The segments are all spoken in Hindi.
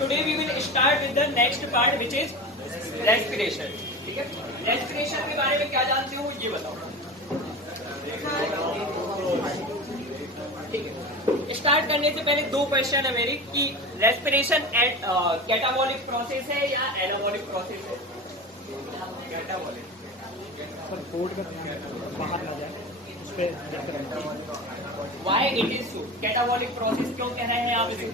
Today we will start with the next part which is respiration. ठीक है, रेस्पिरेशन के बारे में क्या जानते हो ये बताओ। ठीक है, स्टार्ट करने से पहले दो क्वेश्चन है मेरी कि रेस्पिरेशन कैटाबॉलिक प्रोसेस है या एनाबॉलिक प्रोसेस है? कैटाबॉलिक। बोर्ड का बाहर ना जाए उस पर। Why it is so? Catabolic process क्यों कह रहे हैं आप इसे?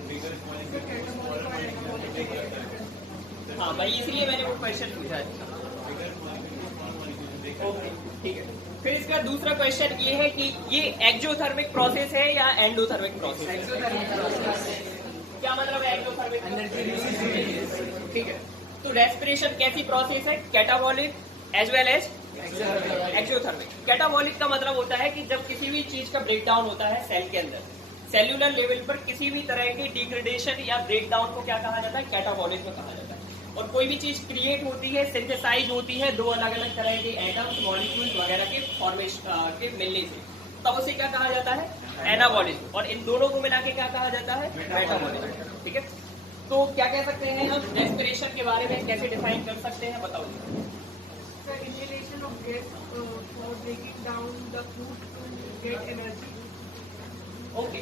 हाँ भाई, इसलिए मैंने वो क्वेश्चन पूछा है। ओके, ठीक है। फिर इसका दूसरा क्वेश्चन ये है कि ये एक्सोथर्मिक प्रोसेस है या एंडोथर्मिक प्रोसेस है? क्या मतलब है एक्सोथर्मिक? ठीक है, तो रेस्पिरेशन कैसी प्रोसेस है? Catabolic as well as exothermic. Catabolic का मतलब होता है कि जब किसी भी चीज का ब्रेकडाउन होता है सेल के अंदर, सेल्यूलर लेवल पर किसी भी तरह की डिग्रेडेशन या ब्रेकडाउन को क्या कहा जाता है? कैटाबॉलिक में कहा जाता है। और कोई भी चीज क्रिएट होती है, सिंथेसाइज होती है दो अलग अलग तरह के एटम्स, मॉलिक्यूल्स वगैरह के फॉर्मेशन के मिलने से, तब उसे क्या कहा जाता है? एनाबॉलिक। और इन दोनों को मिला के क्या कहा जाता है? मेटाबॉलिक। ठीक है, तो क्या कह सकते हैं हम रेस्पिरेशन के बारे में, कैसे डिफाइन कर सकते हैं बताओ। The inhalation of gas for breaking down the food to get energy. Okay,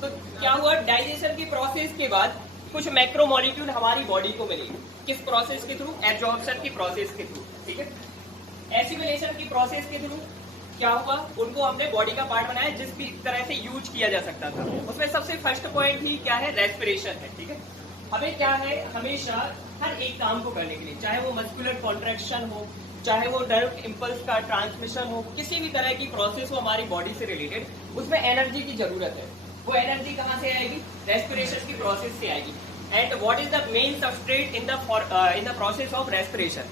तो क्या हुआ? डाइजेशन की प्रोसेस के बाद कुछ मैक्रो मॉलिक्यूल हमारी बॉडी को मिलेगी। किस प्रोसेस के थ्रू? एब्जॉर्प्शन की प्रोसेस के थ्रू। ठीक है, एसिमिलेशन की प्रोसेस के थ्रू क्या हुआ? उनको हमने बॉडी का पार्ट बनाया जिस भी तरह से यूज किया जा सकता था। उसमें सबसे फर्स्ट पॉइंट ही क्या है? रेस्पिरेशन है। ठीक है, हमें क्या है, हमेशा हर एक काम को करने के लिए, चाहे वो मस्कुलर कॉन्ट्रैक्शन हो, चाहे वो नर्व इम्पल्स का ट्रांसमिशन हो, किसी भी तरह की प्रोसेस हो हमारी बॉडी से रिलेटेड, उसमें एनर्जी की जरूरत है। वो एनर्जी कहाँ से आएगी? रेस्पिरेशन की प्रोसेस से आएगी। And what is the main substrate in the process of respiration?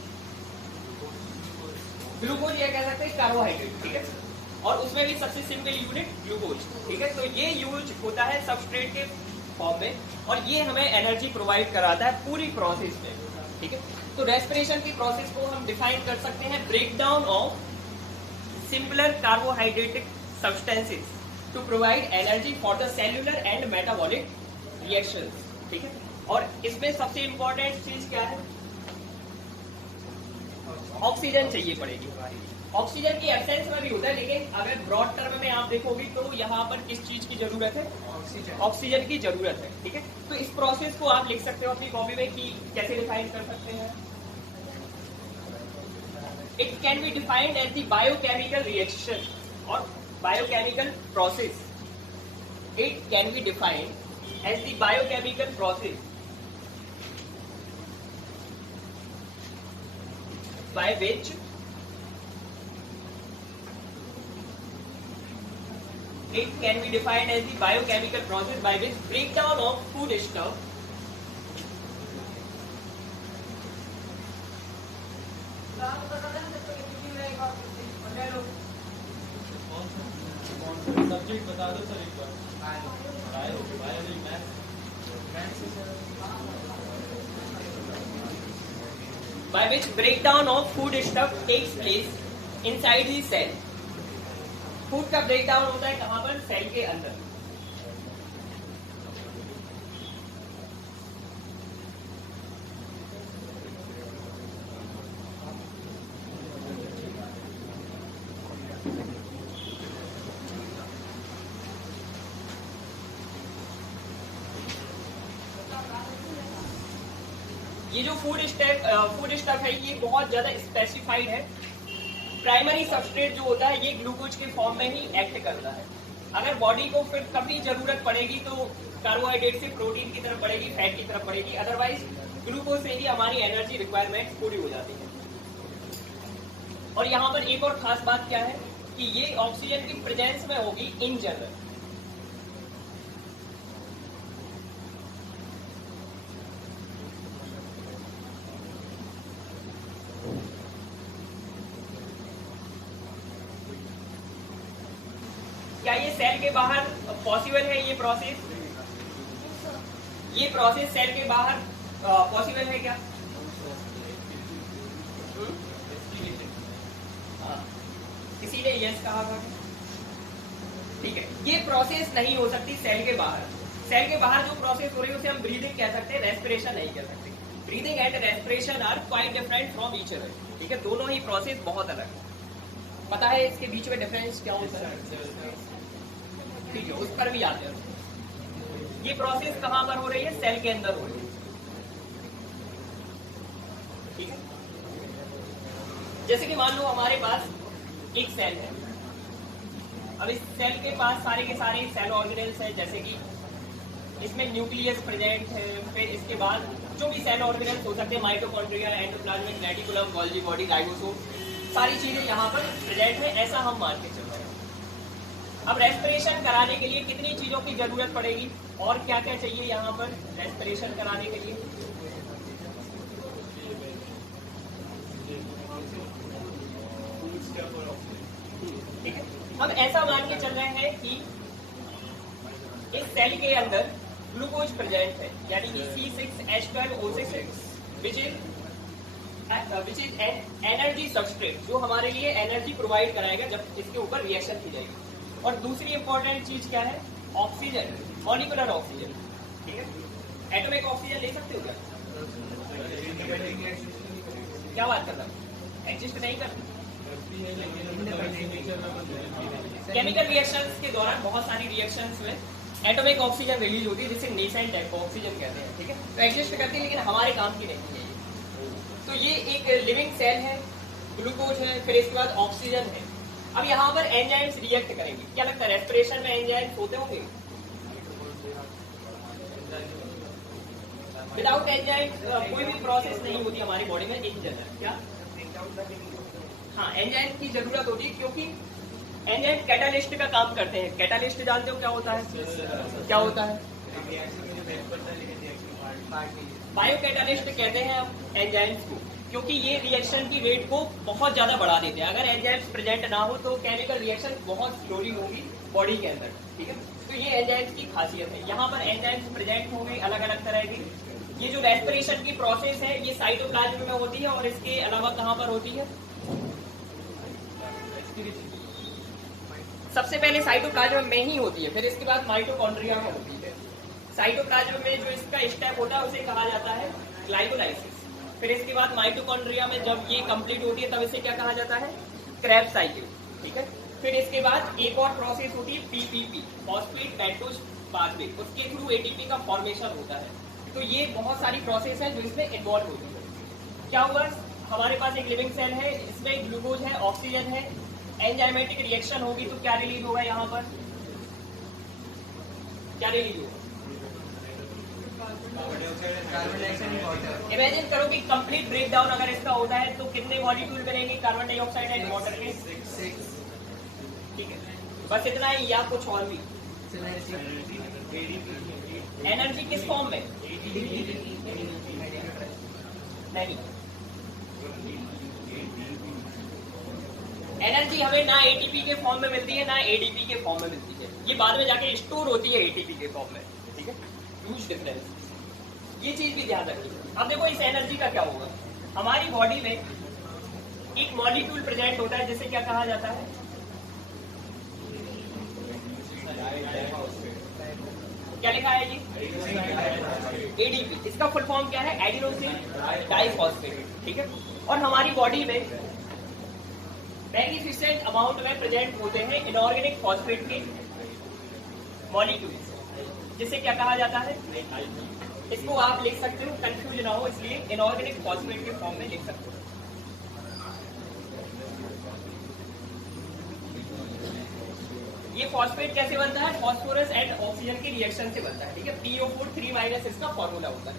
Glucose, ये कह सकते हैं कार्बोहाइड्रेट। ठीक है, और उसमें भी सबसे सिंपल यूनिट ग्लूकोज। ठीक है, तो ये यूज होता है सबस्ट्रेट के फॉर्म में और ये हमें एनर्जी प्रोवाइड कराता है पूरी प्रोसेस में। ठीक है, तो रेस्पिरेशन की प्रोसेस को हम डिफाइन कर सकते हैं breakdown of simpler carbohydratic substances to provide energy for the cellular and metabolic reactions. ठीक है, और इसमें सबसे इंपॉर्टेंट चीज क्या है? ऑक्सीजन चाहिए पड़ेगी। ऑक्सीजन की एब्सेंस में भी होता है, लेकिन अगर ब्रॉड टर्म में आप देखोगे तो यहाँ पर किस चीज की जरूरत है? ऑक्सीजन की जरूरत है। ठीक है, तो इस प्रोसेस को आप लिख सकते हो अपनी कॉपी में कि कैसे डिफाइन कर सकते हैं। It can be defined as the biochemical reaction और biochemical process. It can be defined as the biochemical process by which it can be defined as the biochemical process by which breakdown of food stuff subject बता दो सर एक बार। by which breakdown of food stuff takes place inside the cell. Food का ब्रेकडाउन होता है कहां पर? सेल के अंदर। ये जो फूड स्टफ है ये बहुत ज्यादा स्पेसिफाइड है। प्राइमरी सबस्ट्रेट जो होता है ये ग्लूकोज के फॉर्म में ही एक्ट करता है। अगर बॉडी को फिर कभी जरूरत पड़ेगी तो कार्बोहाइड्रेट से प्रोटीन की तरफ बढ़ेगी, फैट की तरफ बढ़ेगी, अदरवाइज ग्लूकोज से ही हमारी एनर्जी रिक्वायरमेंट पूरी हो जाती है। और यहाँ पर एक और खास बात क्या है कि ये ऑक्सीजन की प्रेजेंस में होगी इन जनरल। क्या ये सेल के बाहर पॉसिबल है? ये प्रोसेस सेल के बाहर पॉसिबल है क्या? किसी ने यस कहा था? ठीक है, ये प्रोसेस नहीं हो सकती सेल के बाहर। सेल के बाहर जो प्रोसेस हो रही है उसे हम ब्रीदिंग कह सकते हैं, रेस्पिरेशन नहीं कह सकते। Breathing and respiration are quite different from each other, ठीक है, दोनों ही प्रोसेस बहुत अलग है। पता है इसके बीच में डिफरेंस क्या होता है? ठीक है, उस पर भी आते हैं। ये प्रोसेस कहां पर हो रही है? सेल के अंदर हो रही है, ठीक है। जैसे कि मान लो हमारे पास एक सेल है, अब इस सेल के पास सारे के सारे सेल ऑर्गेनेल्स हैं, जैसे कि इसमें न्यूक्लियस प्रेजेंट है, फिर इसके बाद जो भी सेल ऑर्गेनेल्स हो सकते हैं, mitochondria, endoplasmic reticulum, Golgi body, ribosome, सारी चीजें यहाँ पर प्रेजेंट है, ऐसा हम मान के चल रहे हैं। अब रेस्पिरेशन कराने के लिए कितनी चीजों की जरूरत पड़ेगी और क्या क्या चाहिए यहाँ पर रेस्पिरेशन कराने के लिए? ठीक है, हम ऐसा मान के चल रहे हैं कि इस सेल के अंदर ग्लूकोज प्रेजेंट है, यानी कि C6H12O6 which is an energy substrate, जो हमारे लिए एनर्जी प्रोवाइड कराएगा जब इसके ऊपर रिएक्शन की जाएगी। और दूसरी इंपॉर्टेंट चीज क्या है? ऑक्सीजन, मॉलिक्यूलर ऑक्सीजन, ठीक है। एटॉमिक ऑक्सीजन ले सकते हो क्या? क्या बात कर रहा हूँ, एडजस्ट नहीं कर। केमिकल रिएक्शंस के दौरान बहुत सारी रिएक्शंस में एटॉमिक ऑक्सीजन रिलीज होती है, जिसे नेसेंट ऑक्सीजन कहते हैं, ठीक है। तो एडजस्ट करती है, लेकिन हमारे काम की नहीं है। तो ये एक लिविंग सेल है, ग्लूकोज है, फिर इसके बाद ऑक्सीजन है। अब यहाँ पर एंजाइम्स रिएक्ट करेंगे। क्या लगता है रेस्पिरेशन में एंजाइम्स होते होंगे? विदाउट एंजाइम्स कोई भी प्रोसेस नहीं होती हमारी बॉडी में इन जनरल। क्या? हाँ, एंजाइम की जरूरत होती है, क्योंकि एंजाइम कैटालिस्ट का काम करते हैं। कैटालिस्ट जानते हो क्या होता है? क्या होता है? बायोकैटालिस्ट कहते हैं हम एंजाइम्स को, क्योंकि ये रिएक्शन की रेट को बहुत ज्यादा बढ़ा देते हैं। अगर एंजाइम्स प्रेजेंट ना हो तो केमिकल रिएक्शन बहुत स्लोली होगी बॉडी के अंदर, ठीक है। तो ये एंजाइम्स की खासियत है। यहाँ पर एंजाइम्स प्रेजेंट होंगे अलग अलग तरह के। ये जो रेस्पिरेशन की प्रोसेस है ये साइटोप्लाज्म में होती है, और इसके अलावा कहाँ पर होती है? सबसे पहले साइटोप्लाज्म में ही होती है, फिर इसके बाद माइटोकॉन्ड्रिया में होती है। साइटोप्लाज्म में जो इसका स्टेप होता है उसे कहा जाता है ग्लाइकोलाइसिस। फिर इसके बाद माइटोकॉन्ड्रिया में जब ये कंप्लीट होती है तब इसे क्या कहा जाता है? क्रेब्स साइकिल, ठीक है। फिर इसके बाद एक और प्रोसेस होती है पीपीपी, फॉस्फेट पेंटोज पाथवे, उसके थ्रू एटीपी का फॉर्मेशन होता है। तो ये बहुत सारी प्रोसेस है जो इसमें इन्वॉल्व होती है। क्या हुआ? हमारे पास एक लिविंग सेल है, इसमें ग्लूकोज है, ऑक्सीजन है, एंजाइमेटिक रिएक्शन होगी तो क्या रिलीज होगा? यहाँ पर क्या रिलीज होगा? इमेजिन करो कि कंप्लीट ब्रेकडाउन अगर इसका होता है तो कितने मॉलिक्यूल बनेंगे कार्बन डाइऑक्साइड एंड वाटर के? 6, ठीक है। बस इतना ही या कुछ और भी? एनर्जी किस फॉर्म में? नहीं, एनर्जी हमें ना एटीपी के फॉर्म में मिलती है ना एडीपी के फॉर्म में मिलती है, ये बाद में जाके स्टोर होती है एटीपी के फॉर्म में, ठीक है। ह्यूज डिफरेंस, ये चीज भी ध्यान रखिए। अब देखो इस एनर्जी का क्या होगा। हमारी बॉडी में एक मॉलिक्यूल प्रेजेंट होता है जिसे क्या कहा जाता है? क्या लिखा है ये? एडीपी। इसका फुल फॉर्म क्या है? एडिनोसिन डाइफॉस्फेट, ठीक है। और हमारी बॉडी में मैग्निफिसेंट अमाउंट में प्रेजेंट होते हैं इनऑर्गेनिक फॉस्फेट के मॉलिक्यूल्स, जिसे क्या कहा जाता है? इसको आप लिख सकते हो, कंफ्यूज ना हो इसलिए इनऑर्गेनिक फॉस्फेट के फॉर्म में लिख सकते हो। ये फॉस्फेट कैसे बनता है? फास्फोरस एंड ऑक्सीजन के रिएक्शन से बनता है, ठीक है। PO4 3- इसका फॉर्मूला होता है।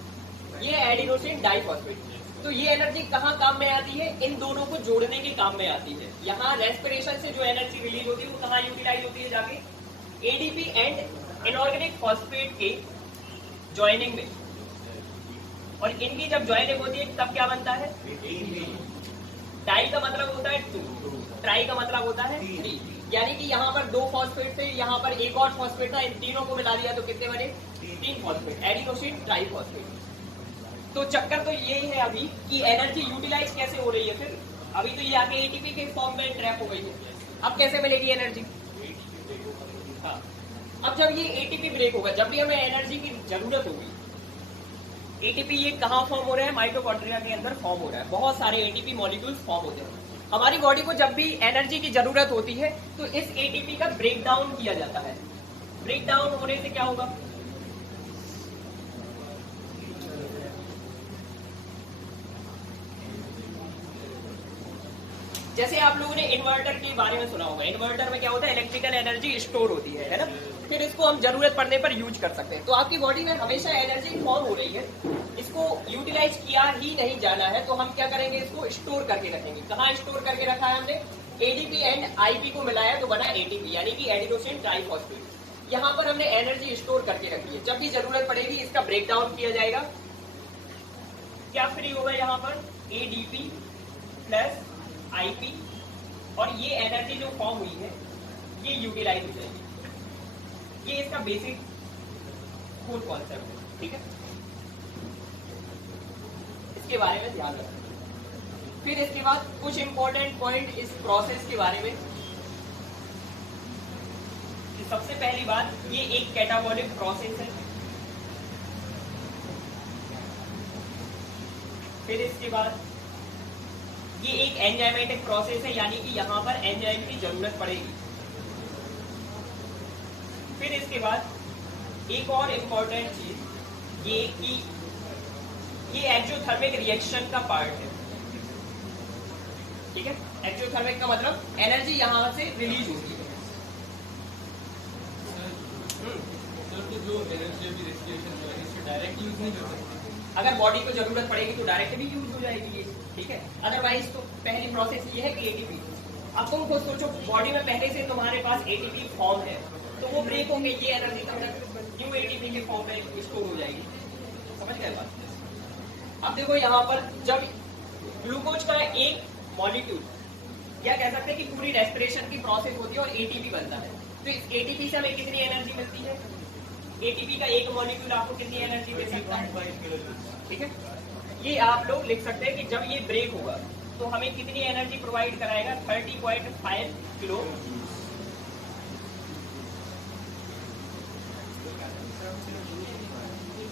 ये एडिनोसिन डाइफॉस्फेट। तो ये एनर्जी कहाँ काम में आती है? इन दोनों को जोड़ने के काम में आती है। यहाँ रेस्पिरेशन से जो एनर्जी रिलीज होती है वो कहाँ यूटिलाइज होती है? जाके एडीपी एंड इनऑर्गेनिक फॉस्फेट के ज्वाइनिंग में। और इनकी जब ज्वाइनिंग होती है तब क्या बनता है? डाई का मतलब होता है 2, ट्राई का मतलब होता है 3। यानी कि यहाँ पर 2 फॉस्फेट थे, यहाँ पर एक और फॉस्फेट था, इन तीनों को मिला दिया तो कितने बने? 3 फॉस्फेट, एडिनोसिन ट्राइफॉस्फेट। तो चक्कर तो यही है अभी कि एनर्जी यूटिलाइज कैसे हो रही है। फिर अभी तो ये आगे एटीपी के फॉर्म में ट्रैप हो गई है, अब कैसे मिलेगी एनर्जी? हाँ, अब जब ये एटीपी ब्रेक होगा, जब भी हमें एनर्जी की जरूरत होगी, एटीपी ये कहाँ फॉर्म हो रहा है? माइटोकॉन्ड्रिया के अंदर फॉर्म हो रहा है। बहुत सारे एटीपी मॉलिक्यूल्स फॉर्म होते हैं। हमारी बॉडी को जब भी एनर्जी की जरूरत होती है तो इस एटीपी का ब्रेक डाउन किया जाता है। ब्रेक डाउन होने से क्या होगा? जैसे आप लोगों ने इन्वर्टर के बारे में सुना होगा। इन्वर्टर में क्या होता है? इलेक्ट्रिकल एनर्जी स्टोर होती है ना? फिर इसको हम जरूरत पड़ने पर यूज कर सकते हैं। तो आपकी बॉडी में हमेशा एनर्जी फॉर्म हो रही है, इसको यूटिलाइज किया ही नहीं जाना है, तो हम क्या करेंगे? इसको स्टोर करके रखेंगे। कहाँ स्टोर करके रखा है हमने? एडीपी एंड आईपी को मिलाया तो बना एटीपी, यानी कि एडिनोसिन ट्राइफॉस्फेट। यहाँ पर हमने एनर्जी स्टोर करके रखी है। जब भी जरूरत पड़ेगी इसका ब्रेक डाउन किया जाएगा। क्या फ्री होगा यहाँ पर? एडीपी प्लस आईपी, और ये एनर्जी जो फॉर्म हुई है ये यूटिलाइज हो जाएगी। ये इसका बेसिक फुल कॉन्सेप्ट है, ठीक है? इसके बारे में ध्यान रखें। फिर इसके बाद कुछ इंपॉर्टेंट पॉइंट इस प्रोसेस के बारे में। सबसे पहली बात, ये एक कैटाबॉलिक प्रोसेस है। फिर इसके बाद ये एक एंजाइमेटिक प्रोसेस है, यानी कि यहां पर एंजाइम की जरूरत पड़ेगी। फिर इसके बाद एक और इम्पोर्टेंट चीज ये कि ये एक्सोथर्मिक रिएक्शन का पार्ट है, ठीक है? एक्सोथर्मिक का मतलब एनर्जी यहां से रिलीज होती है। तो जो एनर्जी अभी रेस्पिरेशन जो है इससे डायरेक्ट यूज नहीं कर सकते। अगर बॉडी को जरूरत पड़ेगी तो डायरेक्ट भी यूज हो जाएगी ये, ठीक है? अदरवाइज तो पहली प्रोसेस ये है कि एटीपी। अब तुम खुद सोचो, बॉडी में पहले से तुम्हारे पास एटीपी फॉर्म है, तो वो ब्रेक होंगे, ये एनर्जी तब तक न्यू एटीपी के फॉर्म में स्टोर हो जाएगी। समझ गए बात? अब देखो यहाँ पर जब ग्लूकोज का एक मॉलिक्यूल, या कह सकते हैं कि पूरी रेस्पिरेशन की प्रोसेस होती है और एटीपी बनता है, तो इस एटीपी से हमें कितनी एनर्जी मिलती है? एटीपी का एक मॉलिक्यूल आपको कितनी एनर्जी दे सकता है? ठीक है, ये आप लोग लिख सकते हैं कि जब ये ब्रेक होगा तो हमें कितनी एनर्जी प्रोवाइड कराएगा? 30.5 किलो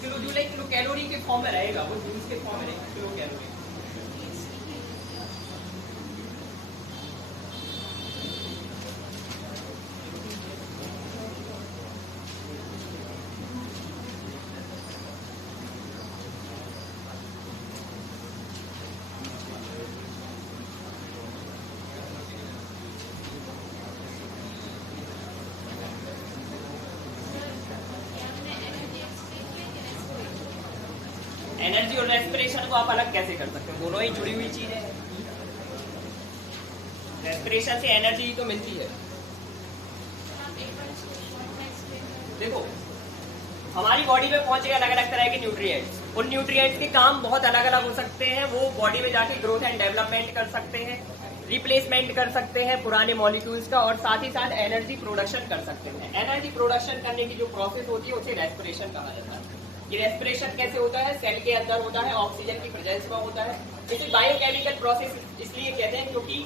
जूल, किलो कैलोरी के फॉर्म में रहेगा, वो जूल्स के फॉर्म में रहेगा, किलो कैलोरी। एनर्जी और रेस्पिरेशन को आप अलग कैसे कर सकते हो? दोनों ही जुड़ी हुई चीज है। रेस्पिरेशन से एनर्जी तो मिलती है। देखो, हमारी बॉडी में पहुंचे अलग अलग तरह के न्यूट्रिएंट्स। उन न्यूट्रिएंट्स के काम बहुत अलग अलग हो सकते हैं। वो बॉडी में जाके ग्रोथ एंड डेवलपमेंट कर सकते हैं, रिप्लेसमेंट कर सकते हैं पुराने मॉलिक्यूल्स का, और साथ ही साथ एनर्जी प्रोडक्शन कर सकते हैं। एनर्जी प्रोडक्शन करने की जो प्रोसेस होती है उसे रेस्पिरेशन कहा जाता है। ये रेस्पिरेशन कैसे होता है? सेल के अंदर होता है, ऑक्सीजन की प्रेजेंस में होता है। इसे बायोकेमिकल प्रोसेस इसलिए कहते हैं क्योंकि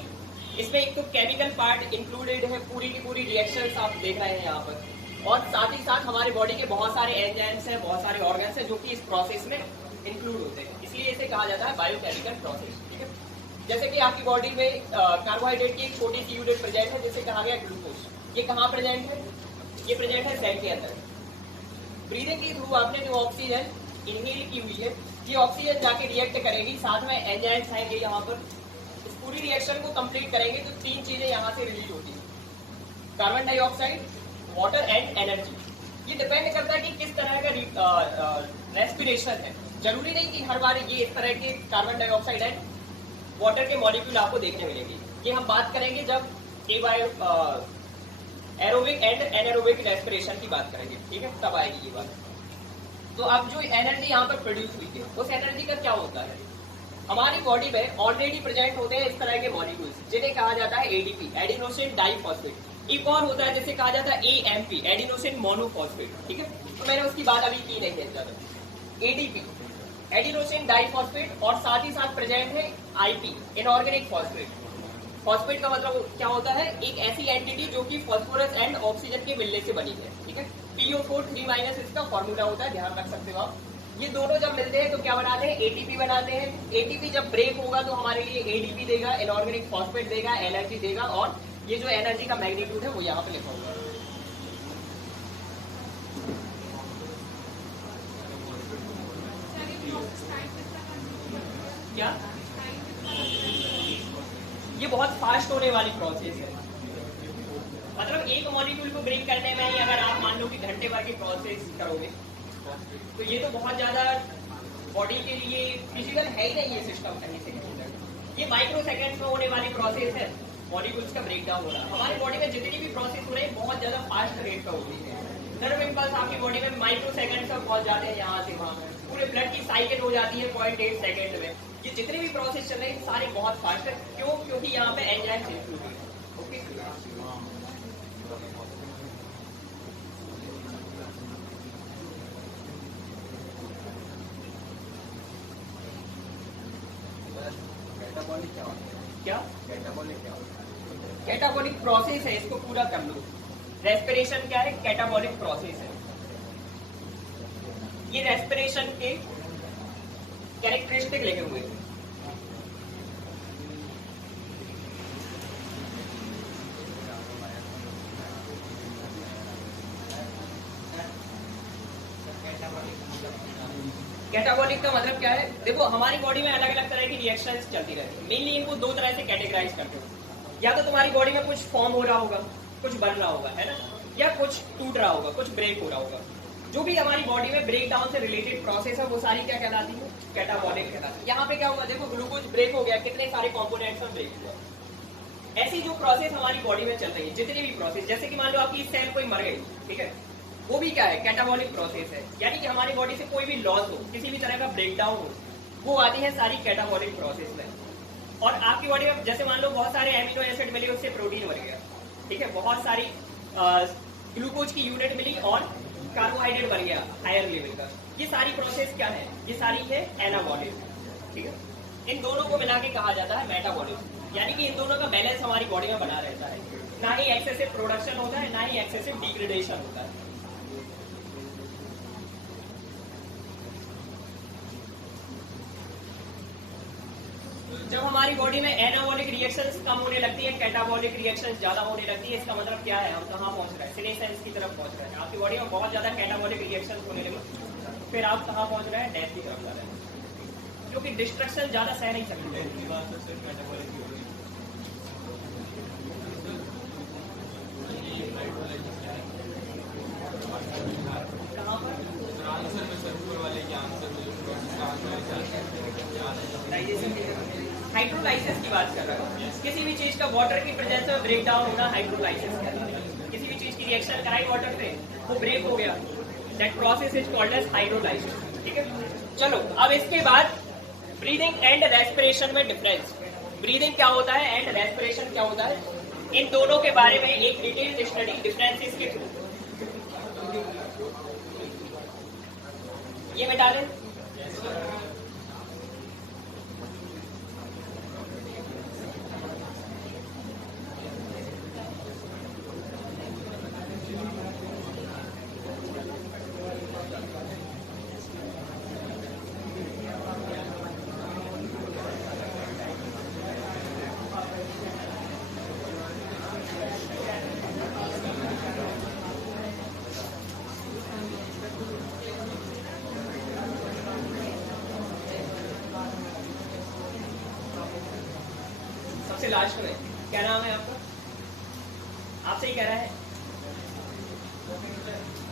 इसमें एक तो केमिकल पार्ट इंक्लूडेड है, पूरी की पूरी रिएक्शंस आप देख रहे हैं यहाँ पर, और साथ ही साथ हमारे बॉडी के बहुत सारे एंजाइम्स हैं, बहुत सारे ऑर्गन्स हैं जो कि इस प्रोसेस में इंक्लूड होते हैं, इसलिए इसे कहा जाता है बायोकेमिकल प्रोसेस। ठीक है, जैसे कि आपकी बॉडी में कार्बोहाइड्रेट की एक छोटी सी यूनिट प्रेजेंट है जिसे कहा गया ग्लूकोज। ये कहाँ प्रेजेंट है? ये प्रेजेंट है सेल के अंदर। ब्रीदिंग के थ्रू आपने जो ऑक्सीजन इनहेल की हुई है, ये ऑक्सीजन जाके रिएक्ट करेगी, साथ में एंजाइम्स आएंगे यहाँ पर, इस पूरी रिएक्शन को कंप्लीट करेंगे तो तीन चीजें यहाँ से रिलीज होती है, carbon dioxide, water and energy. ये डिपेंड करता है कि किस तरह का रेस्पिरेशन है। जरूरी नहीं कि हर बार ये इस तरह के कार्बन डाइऑक्साइड एंड वाटर के मॉलिक्यूल आपको देखने मिलेंगे। ये हम बात करेंगे जब एरोबिक एंड एनारोबिक रेस्पिरेशन की बात करेंगे, ठीक है, तब आएगी ये बात। तो अब जो एनर्जी यहाँ पर प्रोड्यूस हुई थी, उस एनर्जी का क्या होता है? हमारी बॉडी में ऑलरेडी प्रेजेंट होते हैं इस तरह के मॉलिक्यूल्स जिन्हें कहा जाता है एडीपी, एडिनोसिन डाइफॉस्फेट। एक और होता है जिसे कहा जाता है एएमपी, एडिनोसिन मोनोफॉस्फेट। ठीक है, तो मैंने उसकी बात अभी की नहीं है ज्यादा। एडीपी, एडिनोसिन डाइफॉस्फेट, और साथ ही साथ प्रेजेंट है आईपी, इनऑर्गेनिक फॉस्फेट। फॉस्फेट का मतलब क्या होता है? एक ऐसी एंटिटी जो कि फास्फोरस एंड ऑक्सीजन के मिलने से बनी है। ठीक है। PO4 3- इसका फॉर्मूला होता है, ध्यान रख सकते हो आप। ये दोनों जब मिलते हैं तो क्या बनाते हैं, ATP बनाते हैं। ATP जब ब्रेक होगा तो हमारे लिए ADP देगा, इनऑर्गेनिक फॉस्फेट देगा, एनर्जी देगा, और ये जो एनर्जी का मैग्नीट्यूड है वो यहाँ पे लिखा हुआ है। क्या ये बहुत फास्ट होने वाली प्रोसेस है, मतलब एक मॉलिक्यूल को ब्रेक करने में ही अगर आप मान लो कि घंटे भर की प्रोसेस करोगे तो ये तो बहुत ज्यादा बॉडी के लिए फिजिकल है ही नहीं ये सिस्टम कहीं से कहीं तक। ये माइक्रो सेकेंड्स में होने वाली प्रोसेस है, मॉलिक्यूल्स का ब्रेक डाउन हो रहा है। हमारी बॉडी में जितनी भी प्रोसेस हो रही है बहुत ज्यादा फास्ट रेट का होती है। नर्व इम्पल्स आपकी बॉडी में माइक्रो सेकेंड्स में पहुंच जाते हैं, यहाँ से वहां पूरे ब्लड की साइकिल हो जाती है 0.8 सेकेंड में। ये जितने भी प्रोसेस चल रहे हैं सारे बहुत फास्ट है। क्यों? क्योंकि यहाँ पे एंजाइम्स इंक्लूड है। ओके, क्या कैटाबॉलिक प्रोसेस है, इसको पूरा कर लो। रेस्पिरेशन क्या है? कैटाबॉलिक प्रोसेस है। ये रेस्पिरेशन के कैरेक्टरिस्टिक लिखे हुए हैं। कैटाबॉलिक का मतलब क्या है? देखो हमारी बॉडी में अलग अलग तरह की रिएक्शंस चलती रहती है। मेनली इनको दो तरह से कैटेगराइज करते हो, या तो तुम्हारी बॉडी में कुछ फॉर्म हो रहा होगा, कुछ बन रहा होगा, है ना, या कुछ टूट रहा होगा, कुछ ब्रेक हो रहा होगा। जो भी हमारी बॉडी में ब्रेक डाउन से रिलेटेड प्रोसेस है वो सारी क्या कहलाती है? कैटाबॉलिक कहलाती है। यहाँ पे क्या हुआ? देखो ग्लूकोज ब्रेक हो गया, कितने सारे कॉम्पोनेंट्स में ब्रेक हुआ। ऐसी जो प्रोसेस हमारी बॉडी में चल रही है, जितनी भी प्रोसेस, जैसे कि मान लो आपकी सेल कोई मर गई, ठीक है, वो भी क्या है? कैटाबॉलिक प्रोसेस है। यानी कि हमारी बॉडी से कोई भी लॉस हो, किसी भी तरह का ब्रेकडाउन हो, वो आती है सारी कैटाबॉलिक प्रोसेस में। और आपकी बॉडी में जैसे मान लो बहुत सारे एमिनो एसिड मिले, उससे प्रोटीन बन गया, ठीक है, बहुत सारी ग्लूकोज की यूनिट मिली और कार्बोहाइड्रेट बन गया हायर लेवल का। ये सारी प्रोसेस क्या है? ये सारी है एनाबॉलिज्म, ठीक है। इन दोनों को मिला के कहा जाता है मेटाबॉलिज्म। यानी कि इन दोनों का बैलेंस हमारी बॉडी में बना रहता है, ना ही एक्सेसिव प्रोडक्शन होता है, ना ही एक्सेसिव डिग्रेडेशन होता है। जब हमारी बॉडी में एनाबॉलिक रिएक्शंस कम होने लगती है, कैटाबॉलिक रिएक्शंस ज्यादा होने लगती है, इसका मतलब क्या है? हम कहाँ पहुंच रहे हैं? सीनेसेंस की तरफ पहुंच रहे हैं। आपकी बॉडी में बहुत ज्यादा कैटाबॉलिक रिएक्शंस होने लगे, फिर आप कहाँ पहुंच रहे हैं? डेथ की तरफ जा रहे हैं, क्योंकि डिस्ट्रक्शन ज्यादा सह नहीं सकते। कहाँ पर? हाइड्रोलाइसिस की बात कर रहा हूँ। किसी भी चीज का वाटर की प्रेजेंस में ब्रेक डाउन होना हाइड्रोलाइसिस कहलाता है। किसी भी चीज की रिएक्शन कराई वाटर से, वो ब्रेक हो गया, that process is called as hydrolysis, ठीक है। चलो अब इसके बाद ब्रीदिंग एंड रेस्पिरेशन में डिफरेंस। ब्रीदिंग क्या होता है एंड रेस्पिरेशन क्या होता है, इन दोनों के बारे में एक डिटेल्ड स्टडी डिफरेंसेस के थ्रू। ये मिटा दें। सबसे लास्ट में क्या नाम है आपका? आपसे ही कह रहा है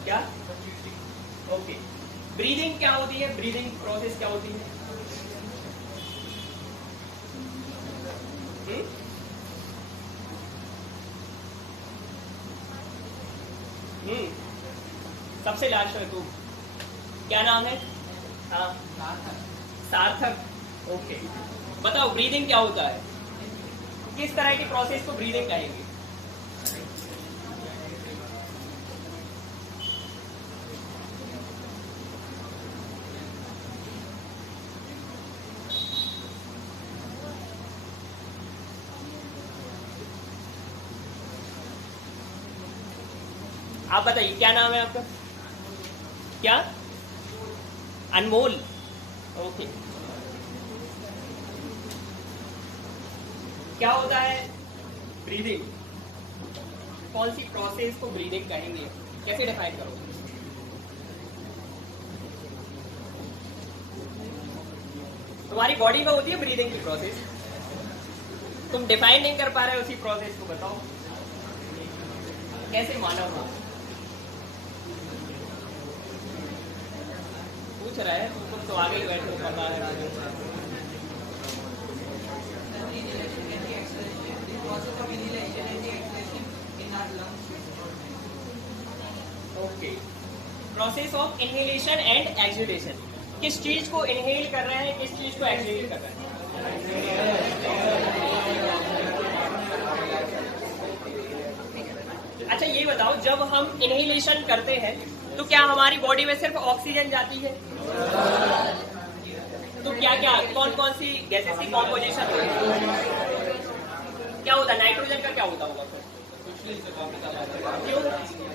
क्या? ओके, ब्रीदिंग क्या होती है? ब्रीदिंग प्रोसेस क्या होती है? सबसे लास्ट में तू, क्या नाम है? हाँ, सार्थक। ओके, बताओ ब्रीदिंग क्या होता है? किस तरह की प्रोसेस को ब्रीदिंग कहेंगे? आप बताइए क्या नाम है आपका? क्या? अनमोल। ओके। क्या होता है ब्रीदिंग? कौन सी प्रोसेस को ब्रीदिंग कहेंगे? कैसे डिफाइन करोगे? तुम्हारी बॉडी में होती है ब्रीदिंग की प्रोसेस, तुम डिफाइन नहीं कर पा रहे उसी प्रोसेस को, बताओ कैसे मानव हो? पूछ रहा है तुम तो आगे ही बैठे हो, पता है। Okay, process of inhalation and exhalation. किस चीज को इनहेल कर रहे हैं, किस चीज को एक्सहेल कर रहे हैं? अच्छा ये बताओ, जब हम इनहेलेशन करते हैं तो क्या हमारी बॉडी में सिर्फ ऑक्सीजन जाती है? तो क्या क्या कौन कौन सी गैसेस की कॉम्पोजिशन होती है? क्या होता है? नाइट्रोजन का क्या होता होगा? क्यों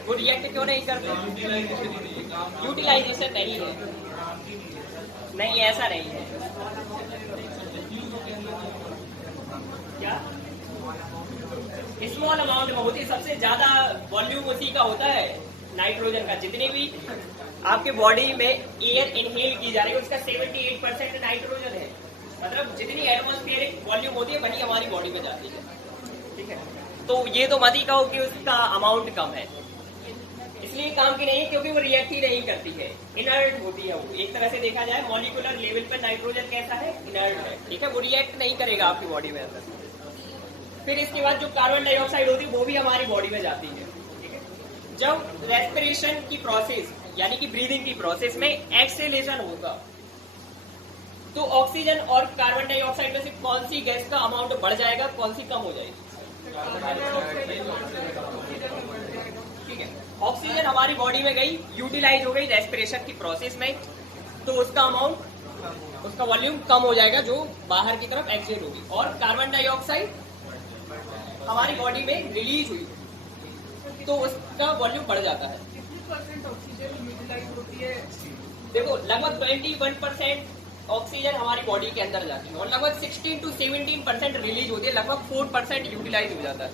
वो रिएक्ट क्यों नहीं करते? यूटिलाइजेशन नहीं है। नहीं, ऐसा नहीं है। क्या स्मॉल अमाउंट में होती है, सबसे ज्यादा वॉल्यूम उसी का होता है नाइट्रोजन का। जितनी भी आपके बॉडी में एयर इनहेल की जा रही है उसका 78% नाइट्रोजन है। मतलब जितनी एटमॉस्फेरिक वॉल्यूम होती है वही हमारी बॉडी में जाती है, ठीक है। तो ये तो मत ही कहो कि उसका अमाउंट कम है, इसलिए काम की नहीं है क्योंकि वो रिएक्ट ही नहीं करती है, इनर्ट होती है वो। एक तरह से देखा जाए मॉलिक्यूलर लेवल पर नाइट्रोजन कैसा है? इनर्ट है, ठीक है। वो रिएक्ट नहीं करेगा आपकी बॉडी में अंदर। फिर इसके बाद जो कार्बन डाइऑक्साइड होती है वो भी हमारी बॉडी में जाती है, ठीक है। जब रेस्पिरेशन की प्रोसेस यानी कि ब्रीदिंग की प्रोसेस में एक्सेलेशन होगा तो ऑक्सीजन और कार्बन डाइऑक्साइड में से कौन सी गैस का अमाउंट बढ़ जाएगा, कौन सी कम हो जाएगी? ठीक है, ऑक्सीजन हमारी बॉडी में गई, यूटिलाइज हो गई रेस्पिरेशन की प्रोसेस में, तो उसका अमाउंट, उसका वॉल्यूम कम हो जाएगा जो बाहर की तरफ एक्सहेल होगी। और कार्बन डाइऑक्साइड हमारी बॉडी में रिलीज हुई तो उसका वॉल्यूम बढ़ जाता है। कितनी % ऑक्सीजन यूटिलाइज होती है? देखो लगभग 21% ऑक्सीजन हमारी बॉडी के अंदर जाती है और लगभग 16 to 17% रिलीज होती है, लगभग 4% यूटिलाइज हो जाता है।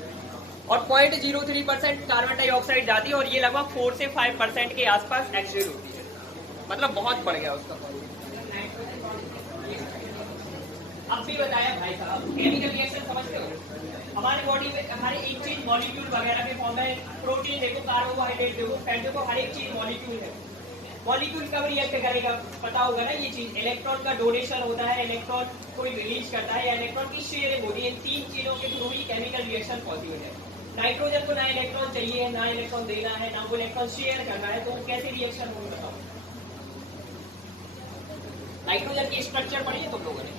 और 0.03% कार्बन डाइऑक्साइड जाती है और ये लगभग 4 से 5% के आसपास एक्सहेल होती है। मतलब बहुत बढ़ गया उसका। अब भी बताया भाई साहब, केमिकल रिएक्शन समझते हो? हमारी बॉडी में हमारे एक चीज मॉलिक्यूल वगैरह में फॉर्म है। प्रोटीन देखो, कार्बोहाइड्रेट देखो, फैट देखो, हर एक चीज मॉलिक्यूल है। मॉलिक्यूल कब रिएक्ट करेगा पता होगा ना ये चीज। इलेक्ट्रॉन का डोनेशन होता है, इलेक्ट्रॉन कोई रिलीज करता है या इलेक्ट्रॉन की शेयरिंग होती है। इन तीन चीजों के थ्रू ही केमिकल रिएक्शन पॉसिबल है। नाइट्रोजन को ना इलेक्ट्रॉन चाहिए, ना इलेक्ट्रॉन देना है, ना वो इलेक्ट्रॉन शेयर करना है, तो कैसे रिएक्शन होगा बताओ? नाइट्रोजन की स्ट्रक्चर पढ़ी है तुम लोगों ने?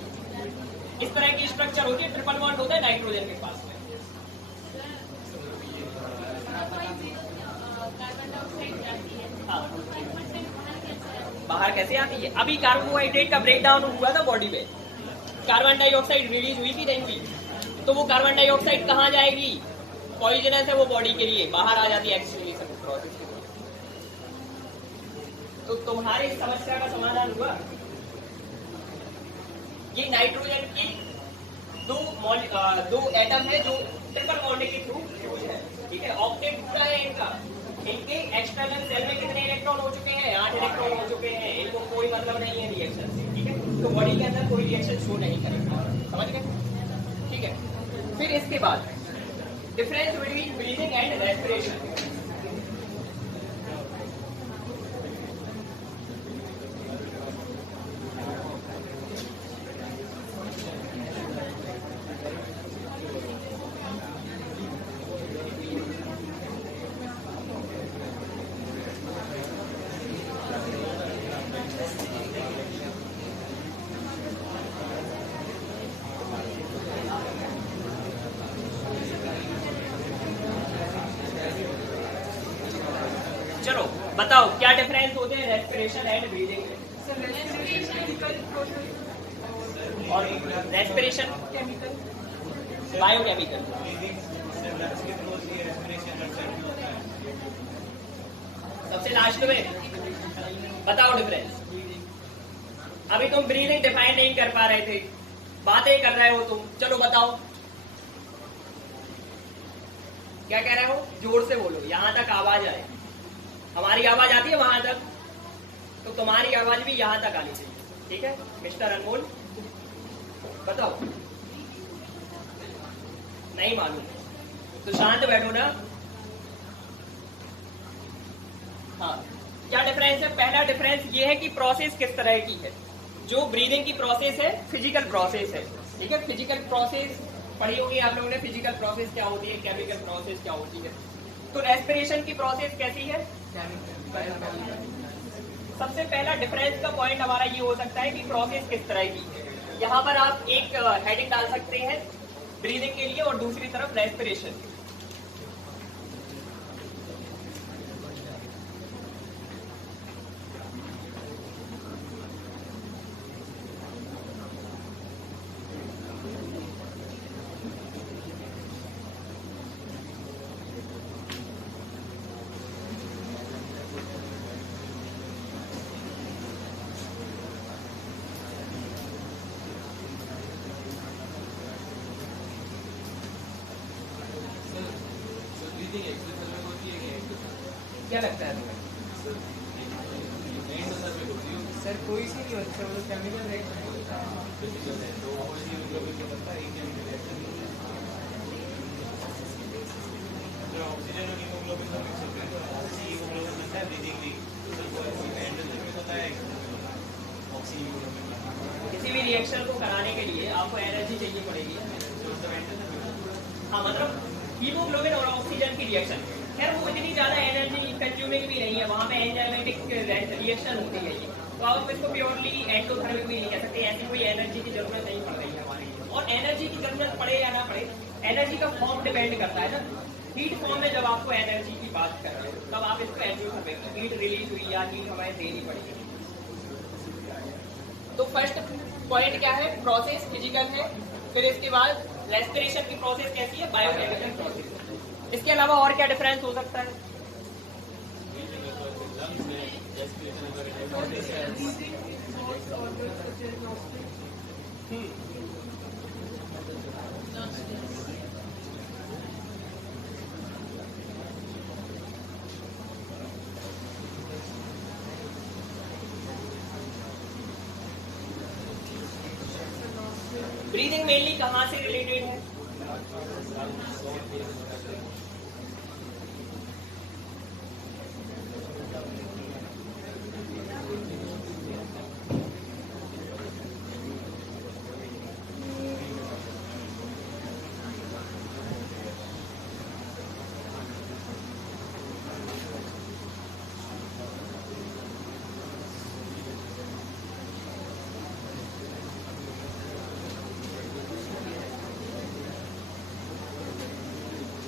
इस तरह की स्ट्रक्चर होती है, ट्रिपल बॉन्ड होता है नाइट्रोजन के पास में। बाहर कैसे आती है? अभी कार्बोहाइड्रेट का ब्रेकडाउन हुआ था बॉडी में, कार्बन डाइऑक्साइड रिलीज हुई थी नहीं हुई? तो वो कार्बन डाइऑक्साइड कहाँ जाएगी? पॉइजनस है वो बॉडी के लिए, बाहर आ जाती है एक्सहेलेशन प्रोसेस के द्वारा। तो तुम्हारी समस्या का समाधान हुआ। ये नाइट्रोजन के दो एटम है जो ट्रिपल बॉन्ड के थ्रू फ्यूज है, ठीक है। ऑक्टेट पूरा है इनका। इनके एक्सटर्नल सेल में कितने इलेक्ट्रॉन हो चुके हैं? 8 इलेक्ट्रॉन हो चुके हैं। इनको कोई मतलब नहीं है रिएक्शन से, ठीक है। तो बॉडी के अंदर कोई रिएक्शन शो नहीं करेगा, समझ गए? ठीक है। फिर इसके बाद difference between breathing and respiration. चलो बताओ क्या डिफरेंस होते हैं रेस्पिरेशन एंड ब्रीदिंग में? और रेस्पिरेशन बायोकेमिकल। सबसे लास्ट में बताओ डिफरेंस। अभी तुम ब्रीदिंग डिफाइन नहीं कर पा रहे थे, बातें कर रहे हो तुम, चलो बताओ क्या कह रहे हो, जोर से बोलो, यहां तक आवाज आए। हमारी आवाज आती है वहां तक, तो तुम्हारी आवाज भी यहां तक आनी चाहिए, ठीक है मिस्टर अनमोल? बताओ, नहीं मालूम तो शांत बैठो ना। हाँ, क्या डिफरेंस है? पहला डिफरेंस ये है कि प्रोसेस किस तरह की है। जो ब्रीदिंग की प्रोसेस है फिजिकल प्रोसेस है, ठीक है। फिजिकल प्रोसेस पढ़ी होगी आप लोगों ने, फिजिकल प्रोसेस क्या होती है, केमिकल प्रोसेस क्या होती है। तो रेस्पिरेशन की प्रोसेस कैसी है? सबसे पहला डिफरेंस का पॉइंट हमारा ये हो सकता है कि प्रोसेस किस तरह की है। यहाँ पर आप एक हेडिंग डाल सकते हैं ब्रीदिंग के लिए और दूसरी तरफ रेस्पिरेशन। क्या लगता है तुम्हें? सर कोई सी नहीं होती सर, वो केमिकल रिएक्शन ऑक्सीजन और हीमोग्लोबिन का मिक्स होता है, तो हीमोग्लोबिन बनता है ब्रीदिंग लीक, तो होता है ऑक्सीजन। किसी भी रिएक्शन को कराने के लिए आपको एनर्जी चाहिए पड़ेगी। हाँ, मतलब हीमोग्लोबिन और ऑक्सीजन की रिएक्शन, खैर वो इतनी ज्यादा एनर्जी कंज्यूमिंग भी नहीं है, वहां पे एंजाइमेटिक रिएक्शन होती है ये, तो आप इसको प्योरली एंडोथर्मिक भी नहीं कह सकते। ऐसी कोई एनर्जी की जरूरत नहीं पड़ रही है हमारी। और एनर्जी की जरूरत पड़े या ना पड़े, एनर्जी का फॉर्म डिपेंड करता है ना। हीट फॉर्म में जब आपको एनर्जी की बात कर रहे हो तब आप इसको एंडोथर्मिक, हीट रिलीज हुई या हीट हमें देनी पड़ेगी। तो फर्स्ट पॉइंट क्या है? प्रोसेस फिजिकल है। फिर इसके बाद रेस्पिरेशन की प्रोसेस कैसी है? Biochemical process. इसके अलावा और क्या डिफरेंस हो सकता है? ब्रीदिंग मेनली कहाँ से रिलेटेड है?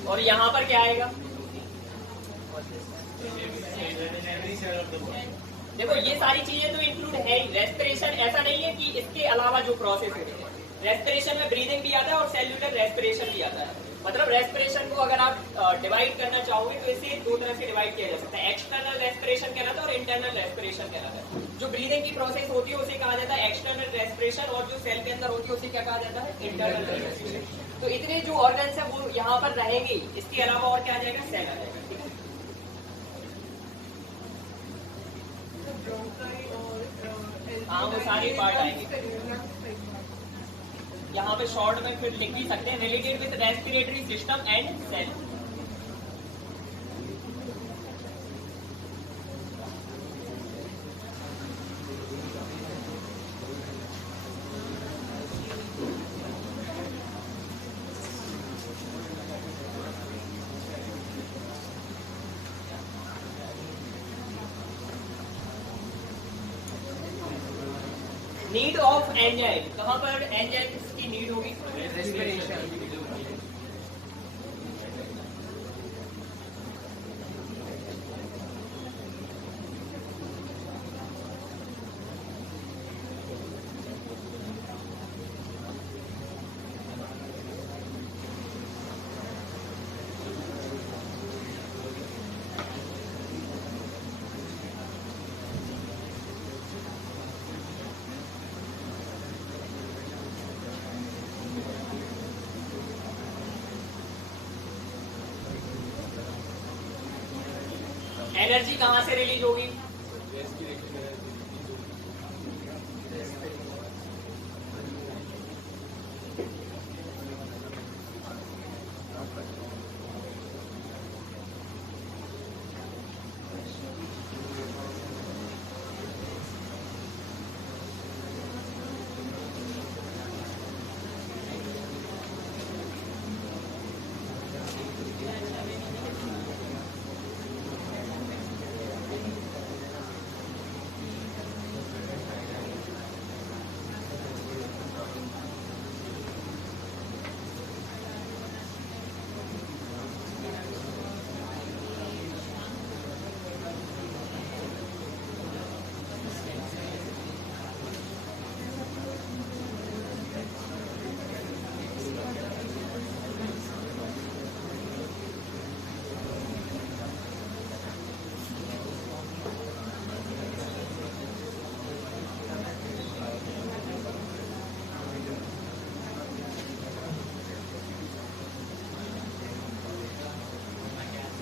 और यहाँ पर क्या आएगा? देखो ये सारी चीजें तो इंक्लूड है ही। रेस्पिरेशन ऐसा नहीं है कि इसके अलावा जो प्रोसेस है, रेस्पिरेशन में ब्रीदिंग भी आता है और सेल्यूलर रेस्पिरेशन भी आता है। मतलब रेस्पिरेशन को अगर आप डिवाइड करना चाहोगे तो इसे दो तरह से डिवाइड किया जा सकता है। एक्सटर्नल रेस्पिरेशन कहलाता है और इंटरनल रेस्पिरेशन कहलाता है। जो ब्रीदिंग की प्रोसेस होती है उसे कहा जाता है एक्सटर्नल रेस्पिरेशन, और जो सेल के अंदर होती है उसे क्या कहा जाता है? Internal respiration. तो इतने जो ऑर्गन्स है वो यहाँ पर रहेंगे, इसके अलावा और क्या आ जाएगा? सेल आ जाएगा। ठीक है, हाँ वो सारी पार्ट आएंगे। यहाँ पे शॉर्ट में फिर लिख भी सकते हैं, related with respiratory system and cell. Need of enzyme, कहाँ पर एंजाइम की नीड होगी? रेस्पिरेशन। एनर्जी कहां से रिलीज होगी?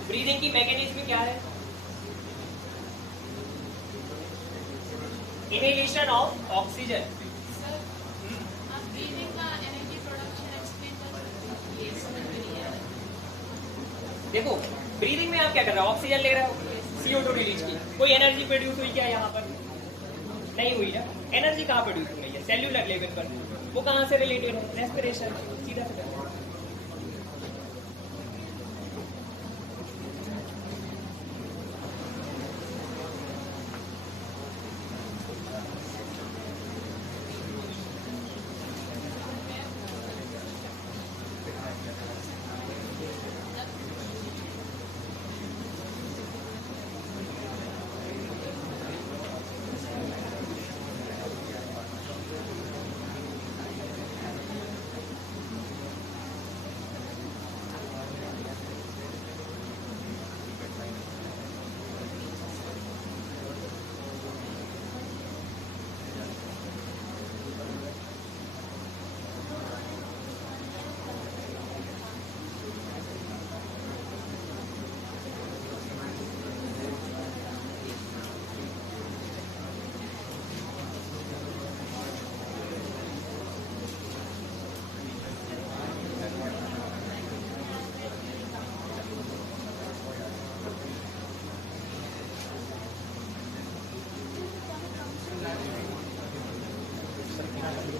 ब्रीदिंग की मैकेनिज्म क्या है? Inhalation of oxygen. देखो ब्रीदिंग में आप क्या कर रहे हो? ऑक्सीजन ले रहे हो, CO2 रिलीज की, कोई एनर्जी प्रोड्यूस हुई क्या यहाँ पर? नहीं हुई ना। एनर्जी कहाँ प्रोड्यूस हो रही है? सेल्यूलर लेवल पर। वो कहाँ से रिलेटेड है? रेस्पिरेशन। सीधा सीधा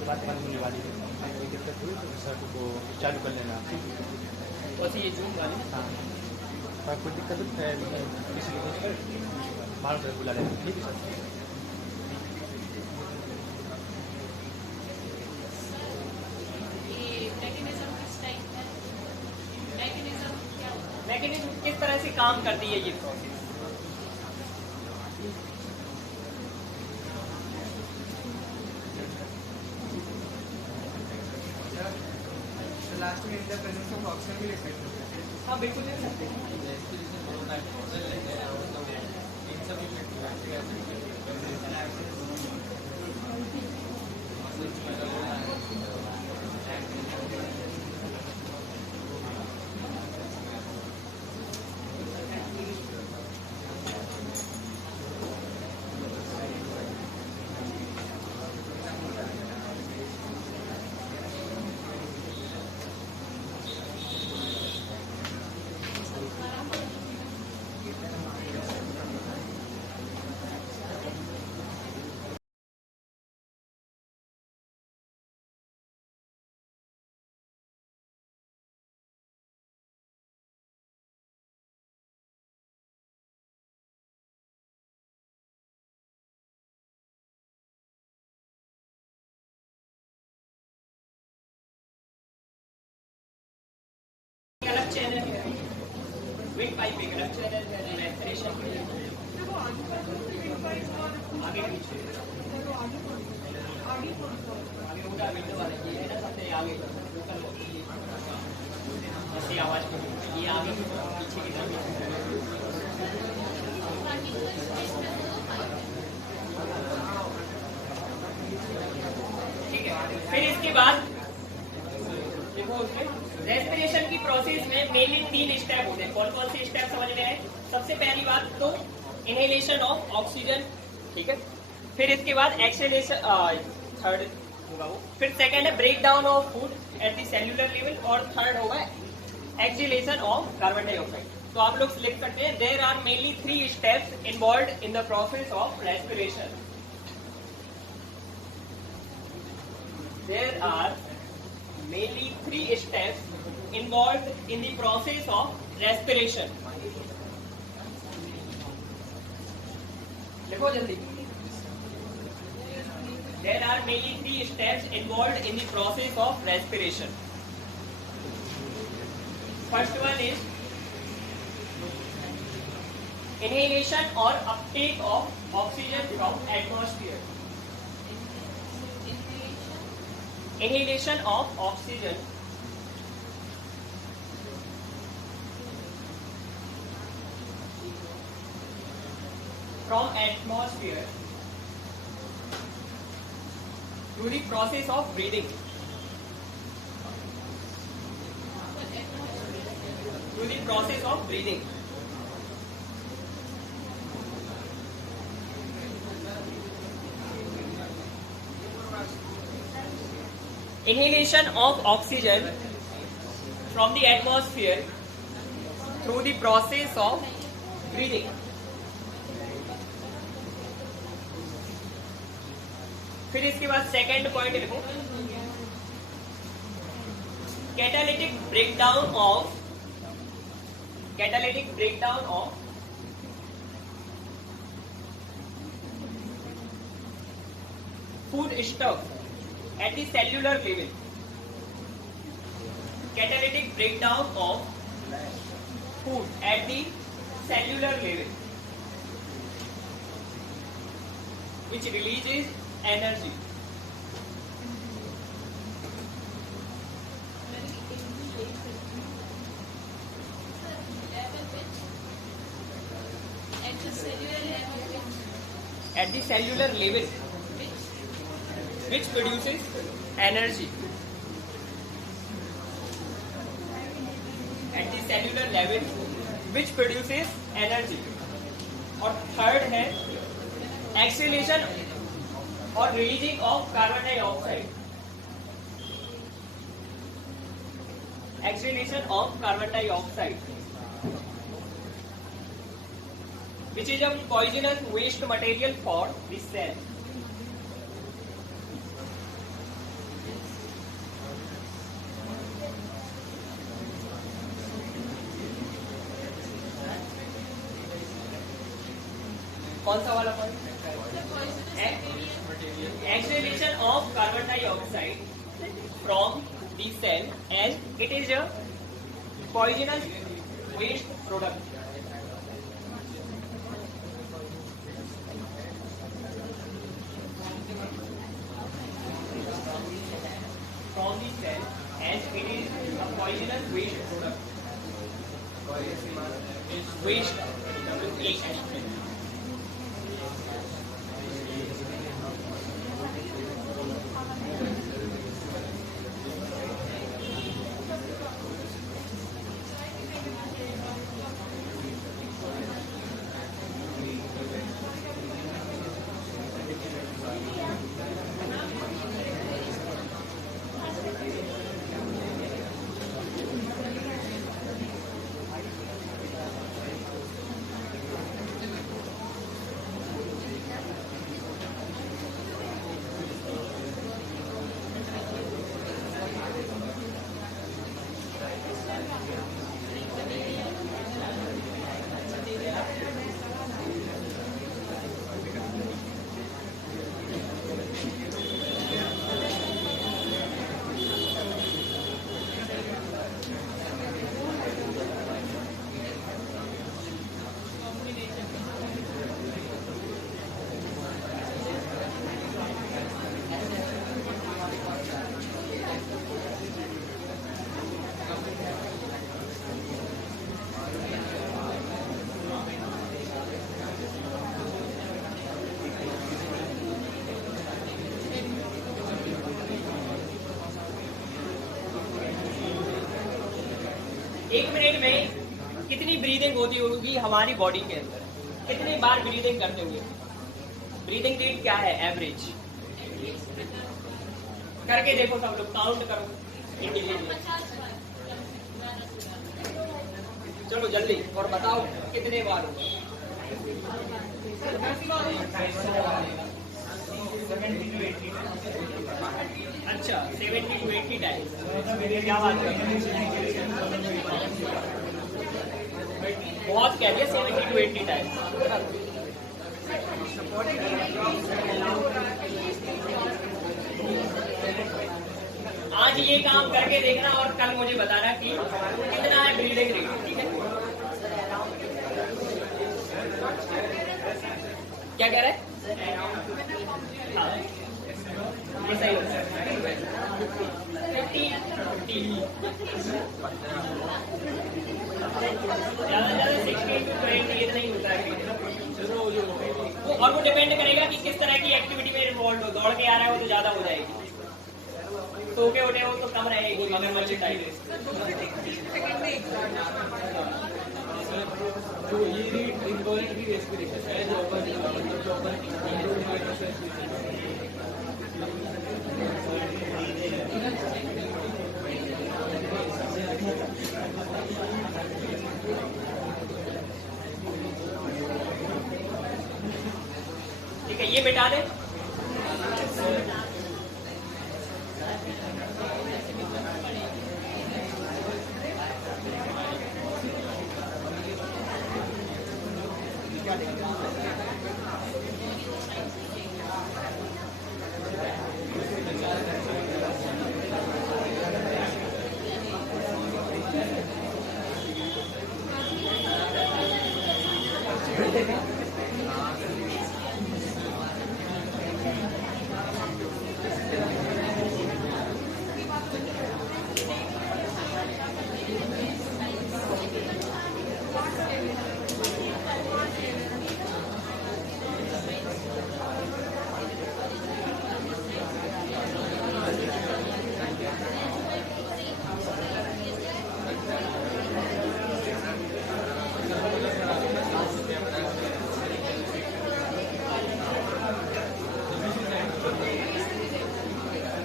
बात होने वाली है, कोई दिक्कत हुई तो सर को चालू कर लेना। वैसे ये जूम वाली हाँ, और कोई दिक्कत हो तो किसी को मालूम कर बुला लेना। ठीक है सर। मैकेनिज्म किस तरह से काम करती है ये प्रोसेस? लास्ट में in the presence of oxygen भी ले सकते हैं। हाँ बिल्कुल ले सकते हैं। अलग चैनल है, विंग पाइप एक अलग चैनल है, रेस्पिरेशन के लिए देखो आगे का तो विंड पाइप और आगे पीछे चलो आगे कौन सा आगे होगा विंडो वाला ये है ना, सबसे आगे लोकल ऐसी आवाज ये आगे पीछे की तरफ। ठीक है, फिर इसके बाद देखो उसमें रेस्पिरेशन की प्रोसेस में मेनली 3 स्टेप होते हैं। कौन कौन से स्टेप समझ में आए? सबसे पहली बात तो इनहेलेशन ऑफ ऑक्सीजन, ठीक है। फिर इसके बाद एक्सहेलेशन, थर्ड होगा वो। फिर सेकंड है break down of food at the cellular level, और थर्ड होगा एक्सहेलेशन ऑफ कार्बन डाइऑक्साइड। तो आप लोग लिख सकते हैं there are mainly 3 steps involved in the process of respiration. There are mainly 3 steps involved in the process of respiration. देखो जल्दी। There are mainly 3 steps involved in the process of respiration. First one is inhalation or uptake of oxygen from atmosphere. Inhalation of oxygen from atmosphere through the process of breathing. Through the process of breathing. Inhalation of oxygen from the atmosphere through the process of breathing. फिर इसके बाद सेकेंड पॉइंट लिखो, catalytic breakdown of food stock at the cellular level. Catalytic breakdown of food at the cellular level which releases energy. At the cellular level, which produces energy. At the cellular level, which produces energy. और थर्ड है एक्सेलेशन और releasing of carbon dioxide. Acceleration of carbon dioxide which is a poisonous waste material for the cell. कौन सा वाला point? Exhalation of carbon dioxide from the cell and it is a poisonous waste product. From the cell and it is a poisonous waste product. Waste W-A-S-T. एक मिनट में कितनी ब्रीदिंग होती होगी हमारी बॉडी के अंदर? कितनी बार ब्रीदिंग करते हुए? ब्रीदिंग रेट क्या है एवरेज? करके देखो सब लोग, काउंट करो इंडिविजुअल। चलो जल्दी और बताओ कितने बार होगा? 70 to 80 अच्छा 70 to 80 टाइम। क्या बात कर रहे हैं? बहुत कह दिया 70 to 80 टाइम। आज ये काम करके देखना और कल मुझे बताना कि कितना है ब्रीदिंग रेट, ठीक है? क्या कह रहे हैं? हाँ ये सही होता है 50 ज्यादा 60 to 20 इतना ही होता है। और वो डिपेंड करेगा कि किस तरह की एक्टिविटी में इन्वॉल्व हो। दौड़ के आ रहा है वो तो ज्यादा हो जाएगी, सो के उठे हो तो कम रहेगी मगरमच्छ टाइप। तो ये रीड इनवॉल्यूंटरी रेस्पिरेशन है जो अपन ठीक है, ये मिटा दे।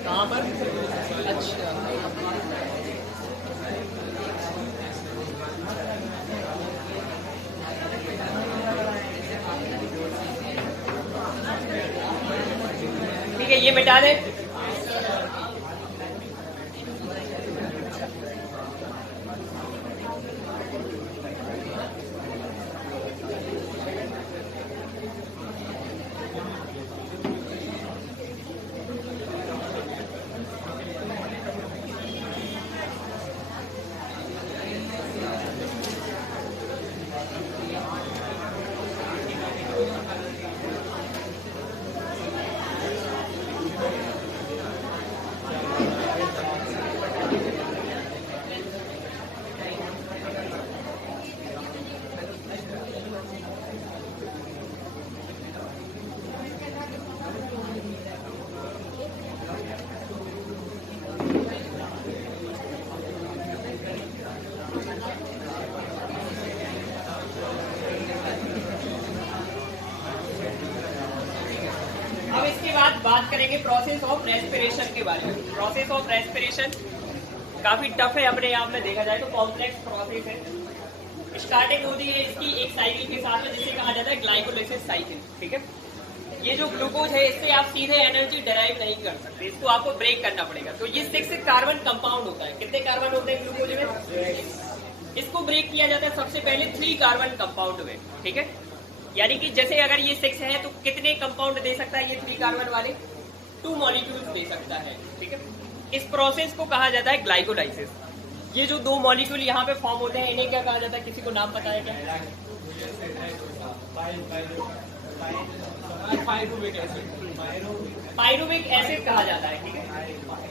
कहाँ पर? अच्छा ठीक है, ये मिटा दे। अब इसके बाद बात करेंगे प्रोसेस ऑफ रेस्पिरेशन के बारे में। प्रोसेस ऑफ रेस्पिरेशन काफी टफ है अपने आप में, देखा जाए तो कॉम्प्लेक्स प्रोसेस है। स्टार्टिंग होती है इसकी एक साइकिल के साथ में जिसे कहा जाता है ग्लाइकोलाइसिस साइकिल, ठीक है? ये जो ग्लूकोज है इससे आप सीधे एनर्जी डेराइव नहीं कर सकते, इसको आपको ब्रेक करना पड़ेगा। तो ये 6 कार्बन कंपाउंड होता है। कितने कार्बन होते हैं ग्लूकोज में? इसको ब्रेक किया जाता है सबसे पहले 3 कार्बन कंपाउंड में, ठीक है? यानी कि जैसे अगर ये 6 है तो कितने कंपाउंड दे सकता है ये 3 कार्बन वाले? 2 मॉलिक्यूल्स दे सकता है, ठीक है? इस प्रोसेस को कहा जाता है ग्लाइकोलाइसिस। ये जो 2 मॉलिक्यूल यहाँ पे फॉर्म होते हैं इन्हें क्या कहा जाता है? किसी को नाम पता है क्या? पायरुविक एसिड कहा जाता है, ठीक है?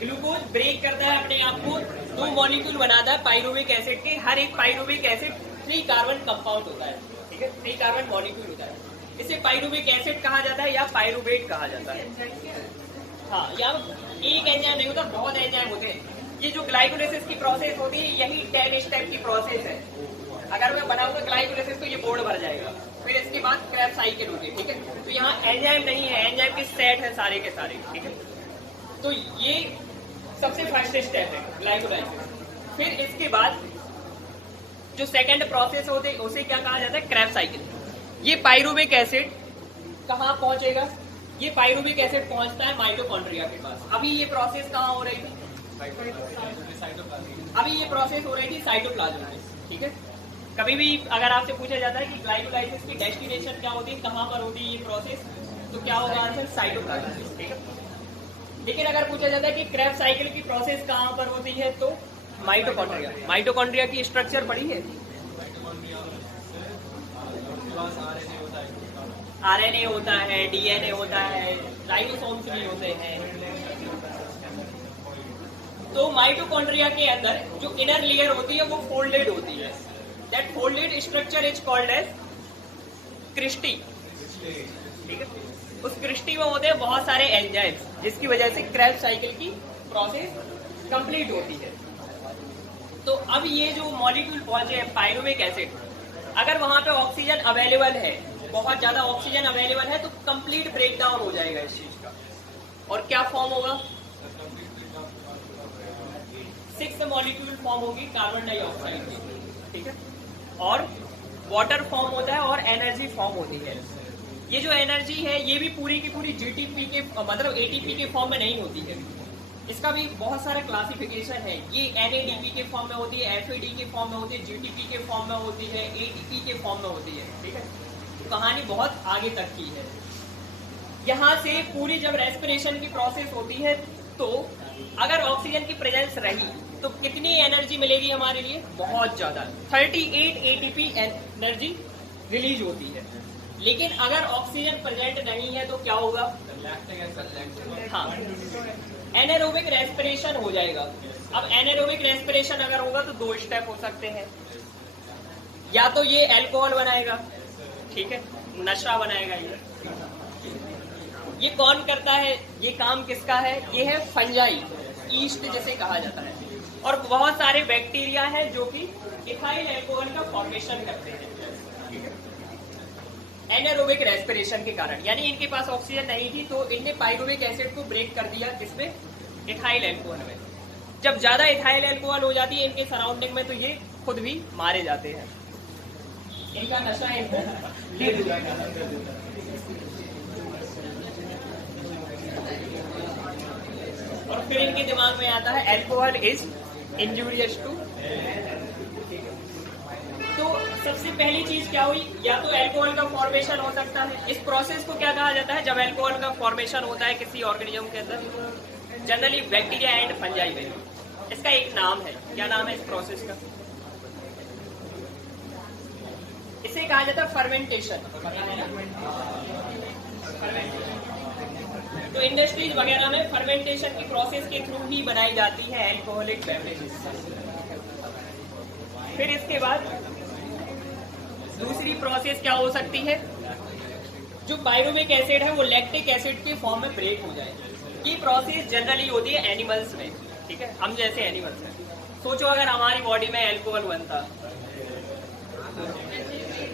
ग्लूकोज ब्रेक करता है अपने आप को, 2 मॉलिक्यूल बनाता है पायरुविक एसिड के। हर एक पायरुविक एसिड 3 कार्बन कंपाउंड होता है, ठीक है? 3 कार्बन मॉलिक्यूल होता है। इसे पायरुविक एसिड कहा जाता है या पायरुवेट कहा जाता है। हाँ, यहाँ एक एंजाइम नहीं होता, बहुत एंजाइम होते हैं। ये जो ग्लाइकोलाइसिस की प्रोसेस होती है यही 10 स्टेप की प्रोसेस है। अगर मैं बनाऊंगा ग्लाइकोलाइसिस तो ये बोर्ड भर जाएगा। फिर इसके बाद क्रैब साइकिल होगी, ठीक है। तो यहाँ एंजाइम नहीं है, एंजाइम के सेट है सारे के सारे, ठीक है। तो ये सबसे फर्स्ट स्टेप है ग्लाइकोलाइसिस। फिर इसके बाद जो सेकंड प्रोसेस होते है उसे क्या कहा जाता है, क्रैब साइकिल। ये पाइरुविक एसिड कहाँ पहुंचेगा, ये पाइरुविक एसिड पहुंचता है माइटोकॉन्ड्रिया के पास। अभी ये प्रोसेस कहाँ हो रही थी, अभी ये प्रोसेस हो रही थी साइटोप्लाज्म में, ठीक है। कभी भी अगर आपसे पूछा जाता है कि ग्लाइकोलाइसिस की डेस्टिनेशन क्या होती है, कहाँ पर होती है ये प्रोसेस, तो क्या होगा आंसर, साइटोप्लाज्म, ठीक है। लेकिन अगर पूछा जाता है कि क्रैब साइकिल की प्रोसेस कहाँ पर होती है, तो माइटोकॉन्ड्रिया। माइटोकॉन्ड्रिया की स्ट्रक्चर पढ़ी है, आरएनए होता है, डीएनए होता है, राइबोसोम्स भी होते हैं। तो माइटोकॉन्ड्रिया के अंदर जो इनर लेयर होती है वो फोल्डेड होती है। That folded structure is called as cristae, ठीक है। उस क्रिस्टी में होते हैं बहुत सारे एंजाइम्स, जिसकी वजह से क्रैब साइकिल की प्रोसेस कंप्लीट होती है। तो अब ये जो मॉलिक्यूल पहुंचे हैं पाइरुविक एसिड, अगर वहां पे ऑक्सीजन अवेलेबल है, बहुत ज्यादा ऑक्सीजन अवेलेबल है, तो कंप्लीट ब्रेक डाउन हो जाएगा इस चीज का। और क्या फॉर्म होगा, 6 मॉलिक्यूल फॉर्म होगी कार्बन डाइऑक्साइड की, ठीक है। और वाटर फॉर्म होता है और एनर्जी फॉर्म होती है। ये जो एनर्जी है ये भी पूरी की पूरी जीटीपी के मतलब एटीपी के फॉर्म में नहीं होती है। इसका भी बहुत सारा क्लासिफिकेशन है। ये एनएडीपी के फॉर्म में होती है, एफएडी के फॉर्म में होती है, जीटीपी के फॉर्म में होती है, एटीपी के फॉर्म में होती है, ठीक है। तो कहानी बहुत आगे तक की है। यहाँ से पूरी जब रेस्पिरेशन की प्रोसेस होती है तो अगर ऑक्सीजन की प्रेजेंस रही तो कितनी एनर्जी मिलेगी हमारे लिए, बहुत ज्यादा, 38 एटीपी एनर्जी रिलीज होती है। लेकिन अगर ऑक्सीजन प्रेजेंट नहीं है तो क्या होगा, हाँ, एनारोबिक रेस्पिरेशन हो जाएगा। अब एनारोबिक रेस्पिरेशन अगर होगा तो 2 स्टेप हो सकते हैं, या तो ये अल्कोहल बनाएगा, ठीक है, नशा बनाएगा। ये कौन करता है, ये काम किसका है, ये है फंजाई, ईस्ट जिसे कहा जाता है। और बहुत सारे बैक्टीरिया हैं जो कि इथाइल अल्कोहल का फॉर्मेशन करते हैं एनारोबिक रेस्पिरेशन के कारण। यानी इनके पास ऑक्सीजन नहीं थी तो इनने पाइरुविक एसिड को ब्रेक कर दिया, किसमें, इथाइल अल्कोहल में। जब ज्यादा इथाइल अल्कोहल हो जाती है इनके सराउंडिंग में तो ये खुद भी मारे जाते हैं। इनका नशा इनको ले लिया। और फिर इनके दिमाग में आता है अल्कोहल इज इंजूरियस टू। तो सबसे पहली चीज क्या हुई, या तो अल्कोहल का फॉर्मेशन हो सकता है। इस प्रोसेस को क्या कहा जाता है, जब अल्कोहल का फॉर्मेशन होता है किसी ऑर्गेनिज्म के अंदर, जनरली बैक्टीरिया एंड फंजाई में, इसका एक नाम है। क्या नाम है इस प्रोसेस का, इसे कहा जाता है फर्मेंटेशन। तो इंडस्ट्रीज वगैरह में फर्मेंटेशन की प्रोसेस के थ्रू ही बनाई जाती है अल्कोहलिक बेवरेजेस। फिर इसके बाद दूसरी प्रोसेस क्या हो सकती है, जो पाइरुविक एसिड है वो लैक्टिक एसिड के फॉर्म में ब्रेक हो जाए। ये प्रोसेस जनरली होती है एनिमल्स में, ठीक है, हम जैसे एनिमल्स हैं। सोचो अगर हमारी बॉडी में अल्कोहल बनता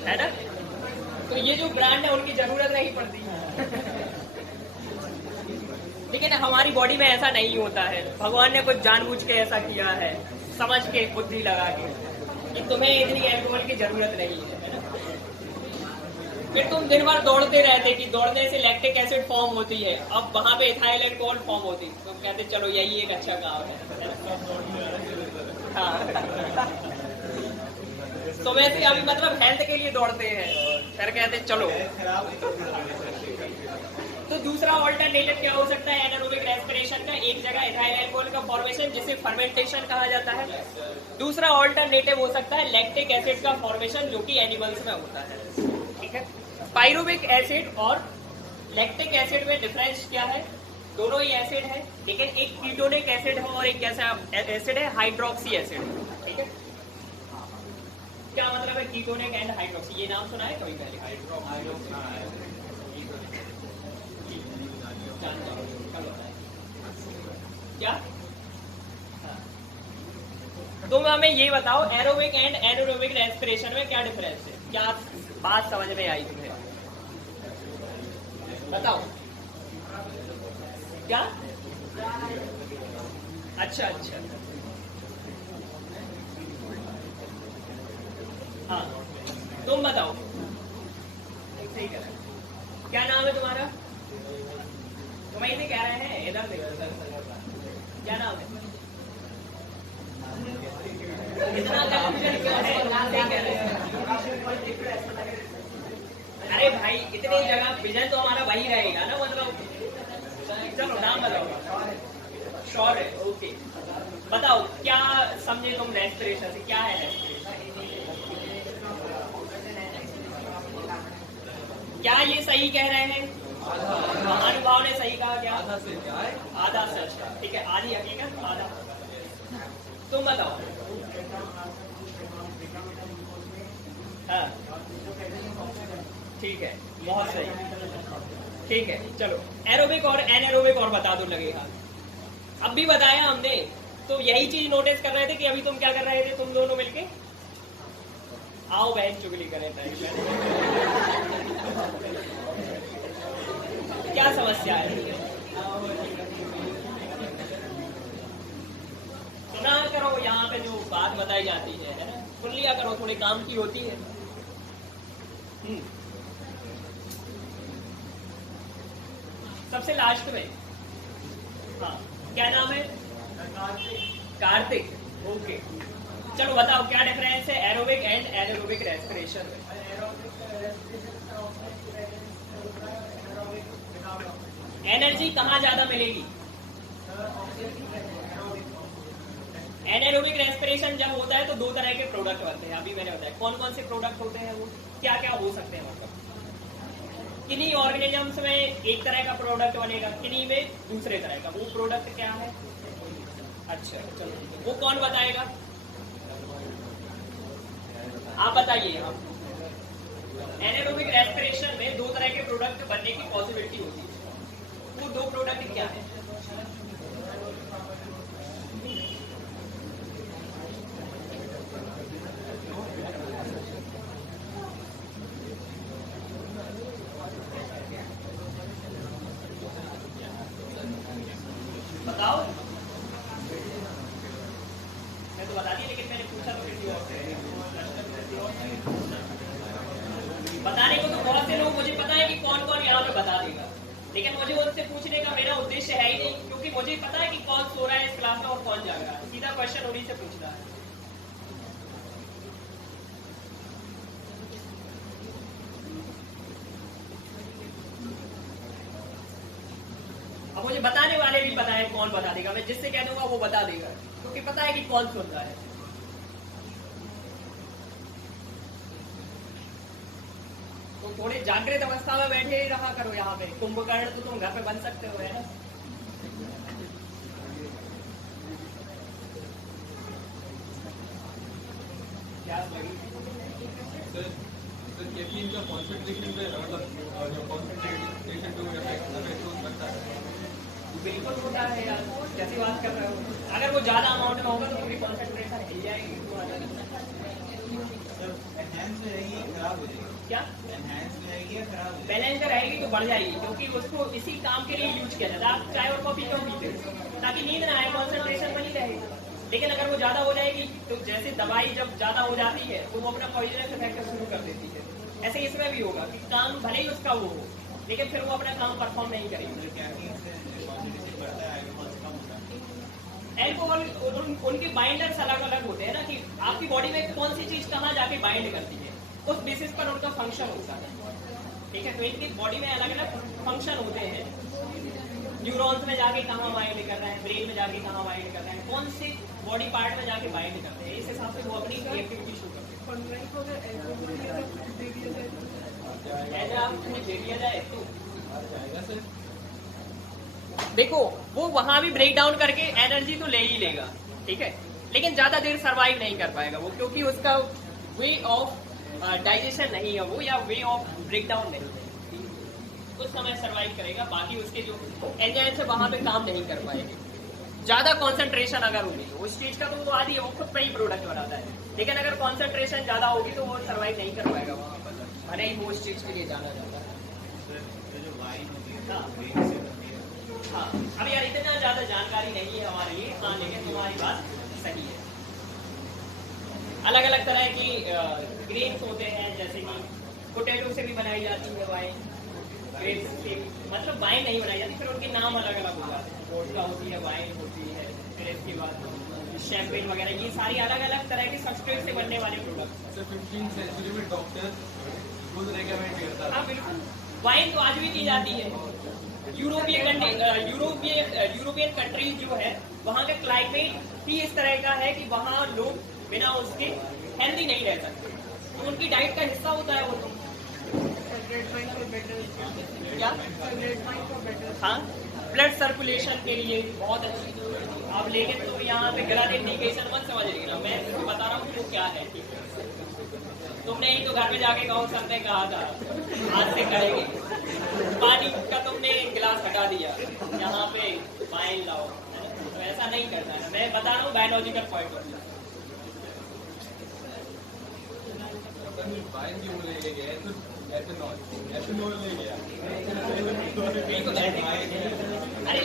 है ना, तो ये जो ब्रांड है उनकी जरूरत नहीं पड़ती। लेकिन हमारी बॉडी में ऐसा नहीं होता है, भगवान ने कुछ जानबूझ के ऐसा किया है, समझ के, बुद्धि लगा के, कि तुम्हें इतनी अल्कोहल की जरूरत नहीं है, है ना। फिर तुम दिन भर दौड़ते रहते कि दौड़ने से लैक्टिक एसिड फॉर्म होती है, अब वहां पे इथाइल अल्कोहल फॉर्म होती, तो कहते चलो यही एक अच्छा काम है। हाँ। तो वैसे अभी मतलब हेल्थ के लिए दौड़ते हैं, फिर कहते चलो। तो दूसरा ऑल्टरनेटिव क्या हो सकता है एनारोबिक रेस्पिरेशन का, एक जगह इथाइल अल्कोहल का फॉर्मेशन जिसे फर्मेंटेशन कहा जाता है। दूसरा ऑल्टरनेटिव हो सकता है लैक्टिक एसिड का फॉर्मेशन जो कि एनिमल्स में होता है, ठीक है। पाइरुविक एसिड और लैक्टिक एसिड में डिफरेंस क्या है, दोनों ही एसिड है, लेकिन एक कीटोनिक एसिड है और एक कैसा एसिड है, हाइड्रोक्सी एसिड, ठीक है। क्या मतलब है कीटोनिक एंड हाइड्रोक्सी, ये नाम सुना है कभी पहले? क्या, तुम हमें ये बताओ एरोबिक एंड एनारोबिक रेस्पिरेशन में क्या डिफरेंस है। क्या बात समझ में आई तुम्हें? बताओ क्या? अच्छा अच्छा, हाँ तुम बताओ। ठीक है, क्या नाम है तुम्हारा? तुम ऐसे कह रहे हैं, इधर से क्या नाम है? इतना कंफ्यूजन क्यों है? ऐसे कह रहे हैं। अरे भाई इतनी जगह विजन तो हमारा वही रहेगा ना, मतलब चलो नाम बताओ। श्योर है, ओके। बताओ क्या समझे तुम रेस्पिरेशन से, क्या है रेस्पिरेशन? क्या ये सही कह रहे हैं? महानुभाव ने सही कहा क्या? आधा से क्या है? आधा सच, ठीक है, आधी हकीकत आधा। तुम बताओ। हाँ ठीक है, बहुत सही, ठीक है। चलो एरोबिक और एनारोबिक और बता दो लगेगा। अब भी बताया हमने, तो यही चीज नोटिस कर रहे थे कि अभी तुम क्या कर रहे थे तुम दोनों मिलके? आओ बहन चुगली करें टाइम। क्या समस्या है? सुना करो, यहाँ पे जो बात बताई जाती है ना, सुन लिया करो, थोड़े काम की होती है। सबसे लास्ट में, हाँ क्या नाम है? कार्तिक, ओके। चलो बताओ क्या डिफरेंस है एरोबिक एंड एनारोबिक रेस्पिरेशन में? एनर्जी कहाँ ज्यादा मिलेगी? एनारोबिक रेस्पिरेशन जब होता है तो दो तरह के प्रोडक्ट बनते हैं, अभी मैंने बताया। कौन कौन से प्रोडक्ट होते हैं वो, क्या क्या हो सकते हैं? मतलब किन्हीं ऑर्गेनिजम्स में एक तरह का प्रोडक्ट बनेगा, किन्हीं में दूसरे तरह का। वो प्रोडक्ट क्या है? अच्छा चलो, वो कौन बताएगा? आप बताइए। आप एनारोबिक रेस्पिरेशन में दो तरह के प्रोडक्ट बनने की पॉसिबिलिटी होती है, वो दो प्रोडक्ट क्या है? बताओ। मैं तो बता दी, लेकिन मैंने पूछा तो किसी और से। बताने को तो बहुत से लोग, मुझे पता है कि कौन कौन यहाँ पे बता देगा, लेकिन मुझे उनसे पूछने का मेरा उद्देश्य है ही नहीं, क्योंकि मुझे पता है कि कौन सो रहा है इस क्लास में और कौन जाग रहा है। सीधा क्वेश्चन उन्हीं से पूछना है। अब मुझे बताने वाले भी पता है कौन बता देगा, मैं जिससे कह दूंगा वो बता देगा, क्योंकि पता है कि कौन सुन रहा है। तो थोड़ी जागृत अवस्था में बैठे ही रहा करो यहाँ पे। कुंभकर्ण तो तुम घर पे बन सकते हो, है ना? क्या सर कैफीन का कॉन्सेंट्रेशन पे, मतलब जो कॉन्सेंट्रेशन पे इफेक्ट बनता है? बिल्कुल होता है यार, कैसी बात कर रहे हो? अगर वो ज्यादा अमाउंट में होगा तो पूरी कॉन्सेंट्रेशन हिल जाएगी। एनहांस में रहेगी या खराब हो जाएगी? क्या एनहांस में रहेगी या खराब हो जाएगी? बैलेंस में रहेगी तो बढ़ जाएगी, क्योंकि उसको इसी काम के लिए यूज किया जाता है। आप चाय और कॉफी क्यों पीते हो? ताकि नींद ना आए, कॉन्सेंट्रेशन बनी रहे। लेकिन अगर वो ज्यादा हो जाएगी तो जैसे दवाई जब ज्यादा हो जाती है तो वो अपना पॉइजनस इफेक्ट शुरू कर देती है। ऐसे इसमें भी होगा कि काम भले ही उसका वो हो, लेकिन फिर वो अपना काम परफॉर्म नहीं करेगी। कैफीन से कॉन्सेंट्रेशन बढ़ता है, अल्कोहल से कम होता है। एल्कोहल उनके बाइंडर्स अलग अलग होते हैं ना, कि आपकी बॉडी में कौन सी चीज कहाँ जाके बाइंड करती है, उस बेसिस पर उनका फंक्शन होता है। ठीक है, तो इनकी बॉडी में अलग अलग फंक्शन होते हैं। न्यूरॉन्स में जाके कहाँ बाइंड कर रहे हैं, ब्रेन में जाके कहाँ बाइंड कर रहे हैं, कौन से बॉडी पार्ट में जाके बाइंड करते हैं, इस हिसाब से वो अपनी एक्टिविटी शुरू करते हैं। कॉन्ट्रैक्ट हो गया, एल्कोहल दे दिया जाए ऐसा आप तुम्हें दे दिया जाए तो जाएगा सर? देखो वो वहां भी ब्रेक डाउन करके एनर्जी तो ले ही लेगा, ठीक है, लेकिन ज्यादा देर सरवाइव नहीं कर पाएगा वो, क्योंकि उसका वे ऑफ डाइजेशन नहीं है वो, या वे ऑफ ब्रेक डाउन नहीं है। कुछ समय सरवाइव करेगा, बाकी उसके जो एंजाइम्स है वहां पे काम नहीं कर पाएंगे। ज्यादा कंसंट्रेशन अगर होगी उस चीज का, तो वो आदि वो खुद पे ही प्रोडक्ट बनाता है। लेकिन अगर कंसंट्रेशन ज्यादा होगी तो वो सर्वाइव नहीं कर पाएगा वहां पर, भले ही वो उस चीज के लिए जाना जाता है। जो वाइन होती है हाँ। वेन से बनती है। हाँ, अब यार इतना ज्यादा जानकारी नहीं है हमारे लिए। हाँ, लेकिन तुम्हारी बात सही है। अलग अलग तरह की ग्रेन्स होते हैं, जैसे कि पोटैटो से भी बनाई जाती है वाइन, ग्रेप्स से मतलब वाइन नहीं बनाई जाती, फिर उनके नाम अलग अलग हो जाते हैं। वोडका होती है, वाइन होती है, फिर इसके बाद शैंपेन वगैरह, ये सारी अलग अलग तरह के सब्सटेंस से बनने वाले प्रोडक्ट। सर 15th सेंचुरी में डॉक्टर खुद रेकमेंड करता था। हाँ बिल्कुल, वाइन तो आज भी की जाती है। यूरोपियन कंट्रीज जो है वहाँ का क्लाइमेट ही इस तरह का है कि वहाँ लोग बिना उसके हेल्दी नहीं रह सकते, तो उनकी डाइट का हिस्सा होता है वो तो। Red wine for better. क्या? Red wine for better. हाँ, ब्लड सर्कुलेशन के लिए बहुत अच्छी। अब लेकिन तो यहाँ पे गलत इंडिकेशन मत समझ लेना, मैं तुमको बता रहा हूँ वो क्या है। तुमने ही तो घर में जाके कहो सर ने कहा था, आज से कहेंगे पानी का तुमने गिलास हटा दिया, यहाँ पे वाइन लाओ, तो ऐसा नहीं करना है। मैं बता रहा हूँ biological point of view. Wine क्यों ले गया? एथेनॉल ले गया। बिल्कुल। अरे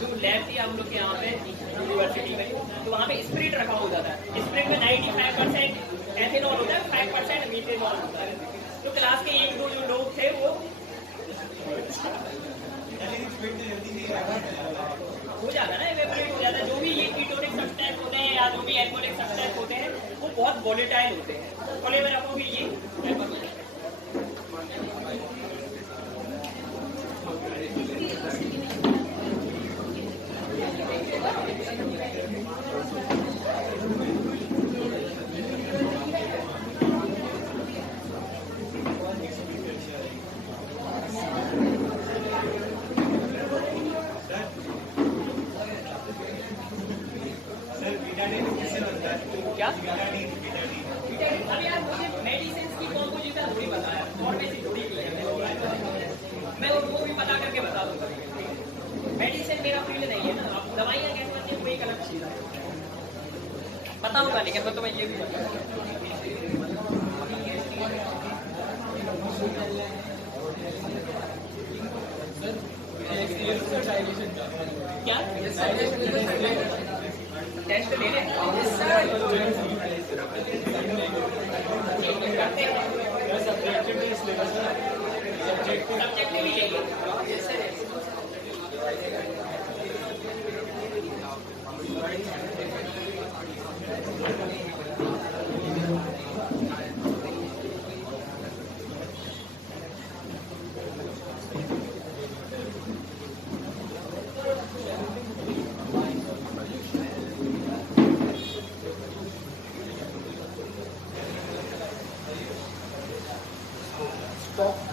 जो लैब थी हम लोग के यहाँ पे यूनिवर्सिटी में, तो वहाँ पे स्प्रिट रखा होता था। स्प्रिट में 95% एथेनॉल होता है, 5% मीथेनॉल होता है। तो क्लास के एक दो जो लोग थे वो हो जाता है ना, एवेपोरेट हो जाता है। जो भी ये कीटोनिक सब्सटेंस होते हैं या जो भी एल्कोहलिक सब्सटेंस होते हैं वो बहुत वोलेटाइल होते हैं। खोले में रखोगे ये क्या? अब यार मुझे मेडिसिन की कॉम्पोजिशन थोड़ी पता है, फॉर्मेसी थोड़ी की है, मैं वो भी पता करके बता दूंगा। मेडिसिन मेरा फील्ड नहीं है ना, आप दवाइयाँ कैसे बनती हैं वो एक अलग चीज़ है, बताऊंगा। लेकिन मैं तुम्हें ये भी बताऊंगा। क्या टेस्ट ले रहे हैं? करते हैं। सब्जेक्टिव ही है ये। स्टॉक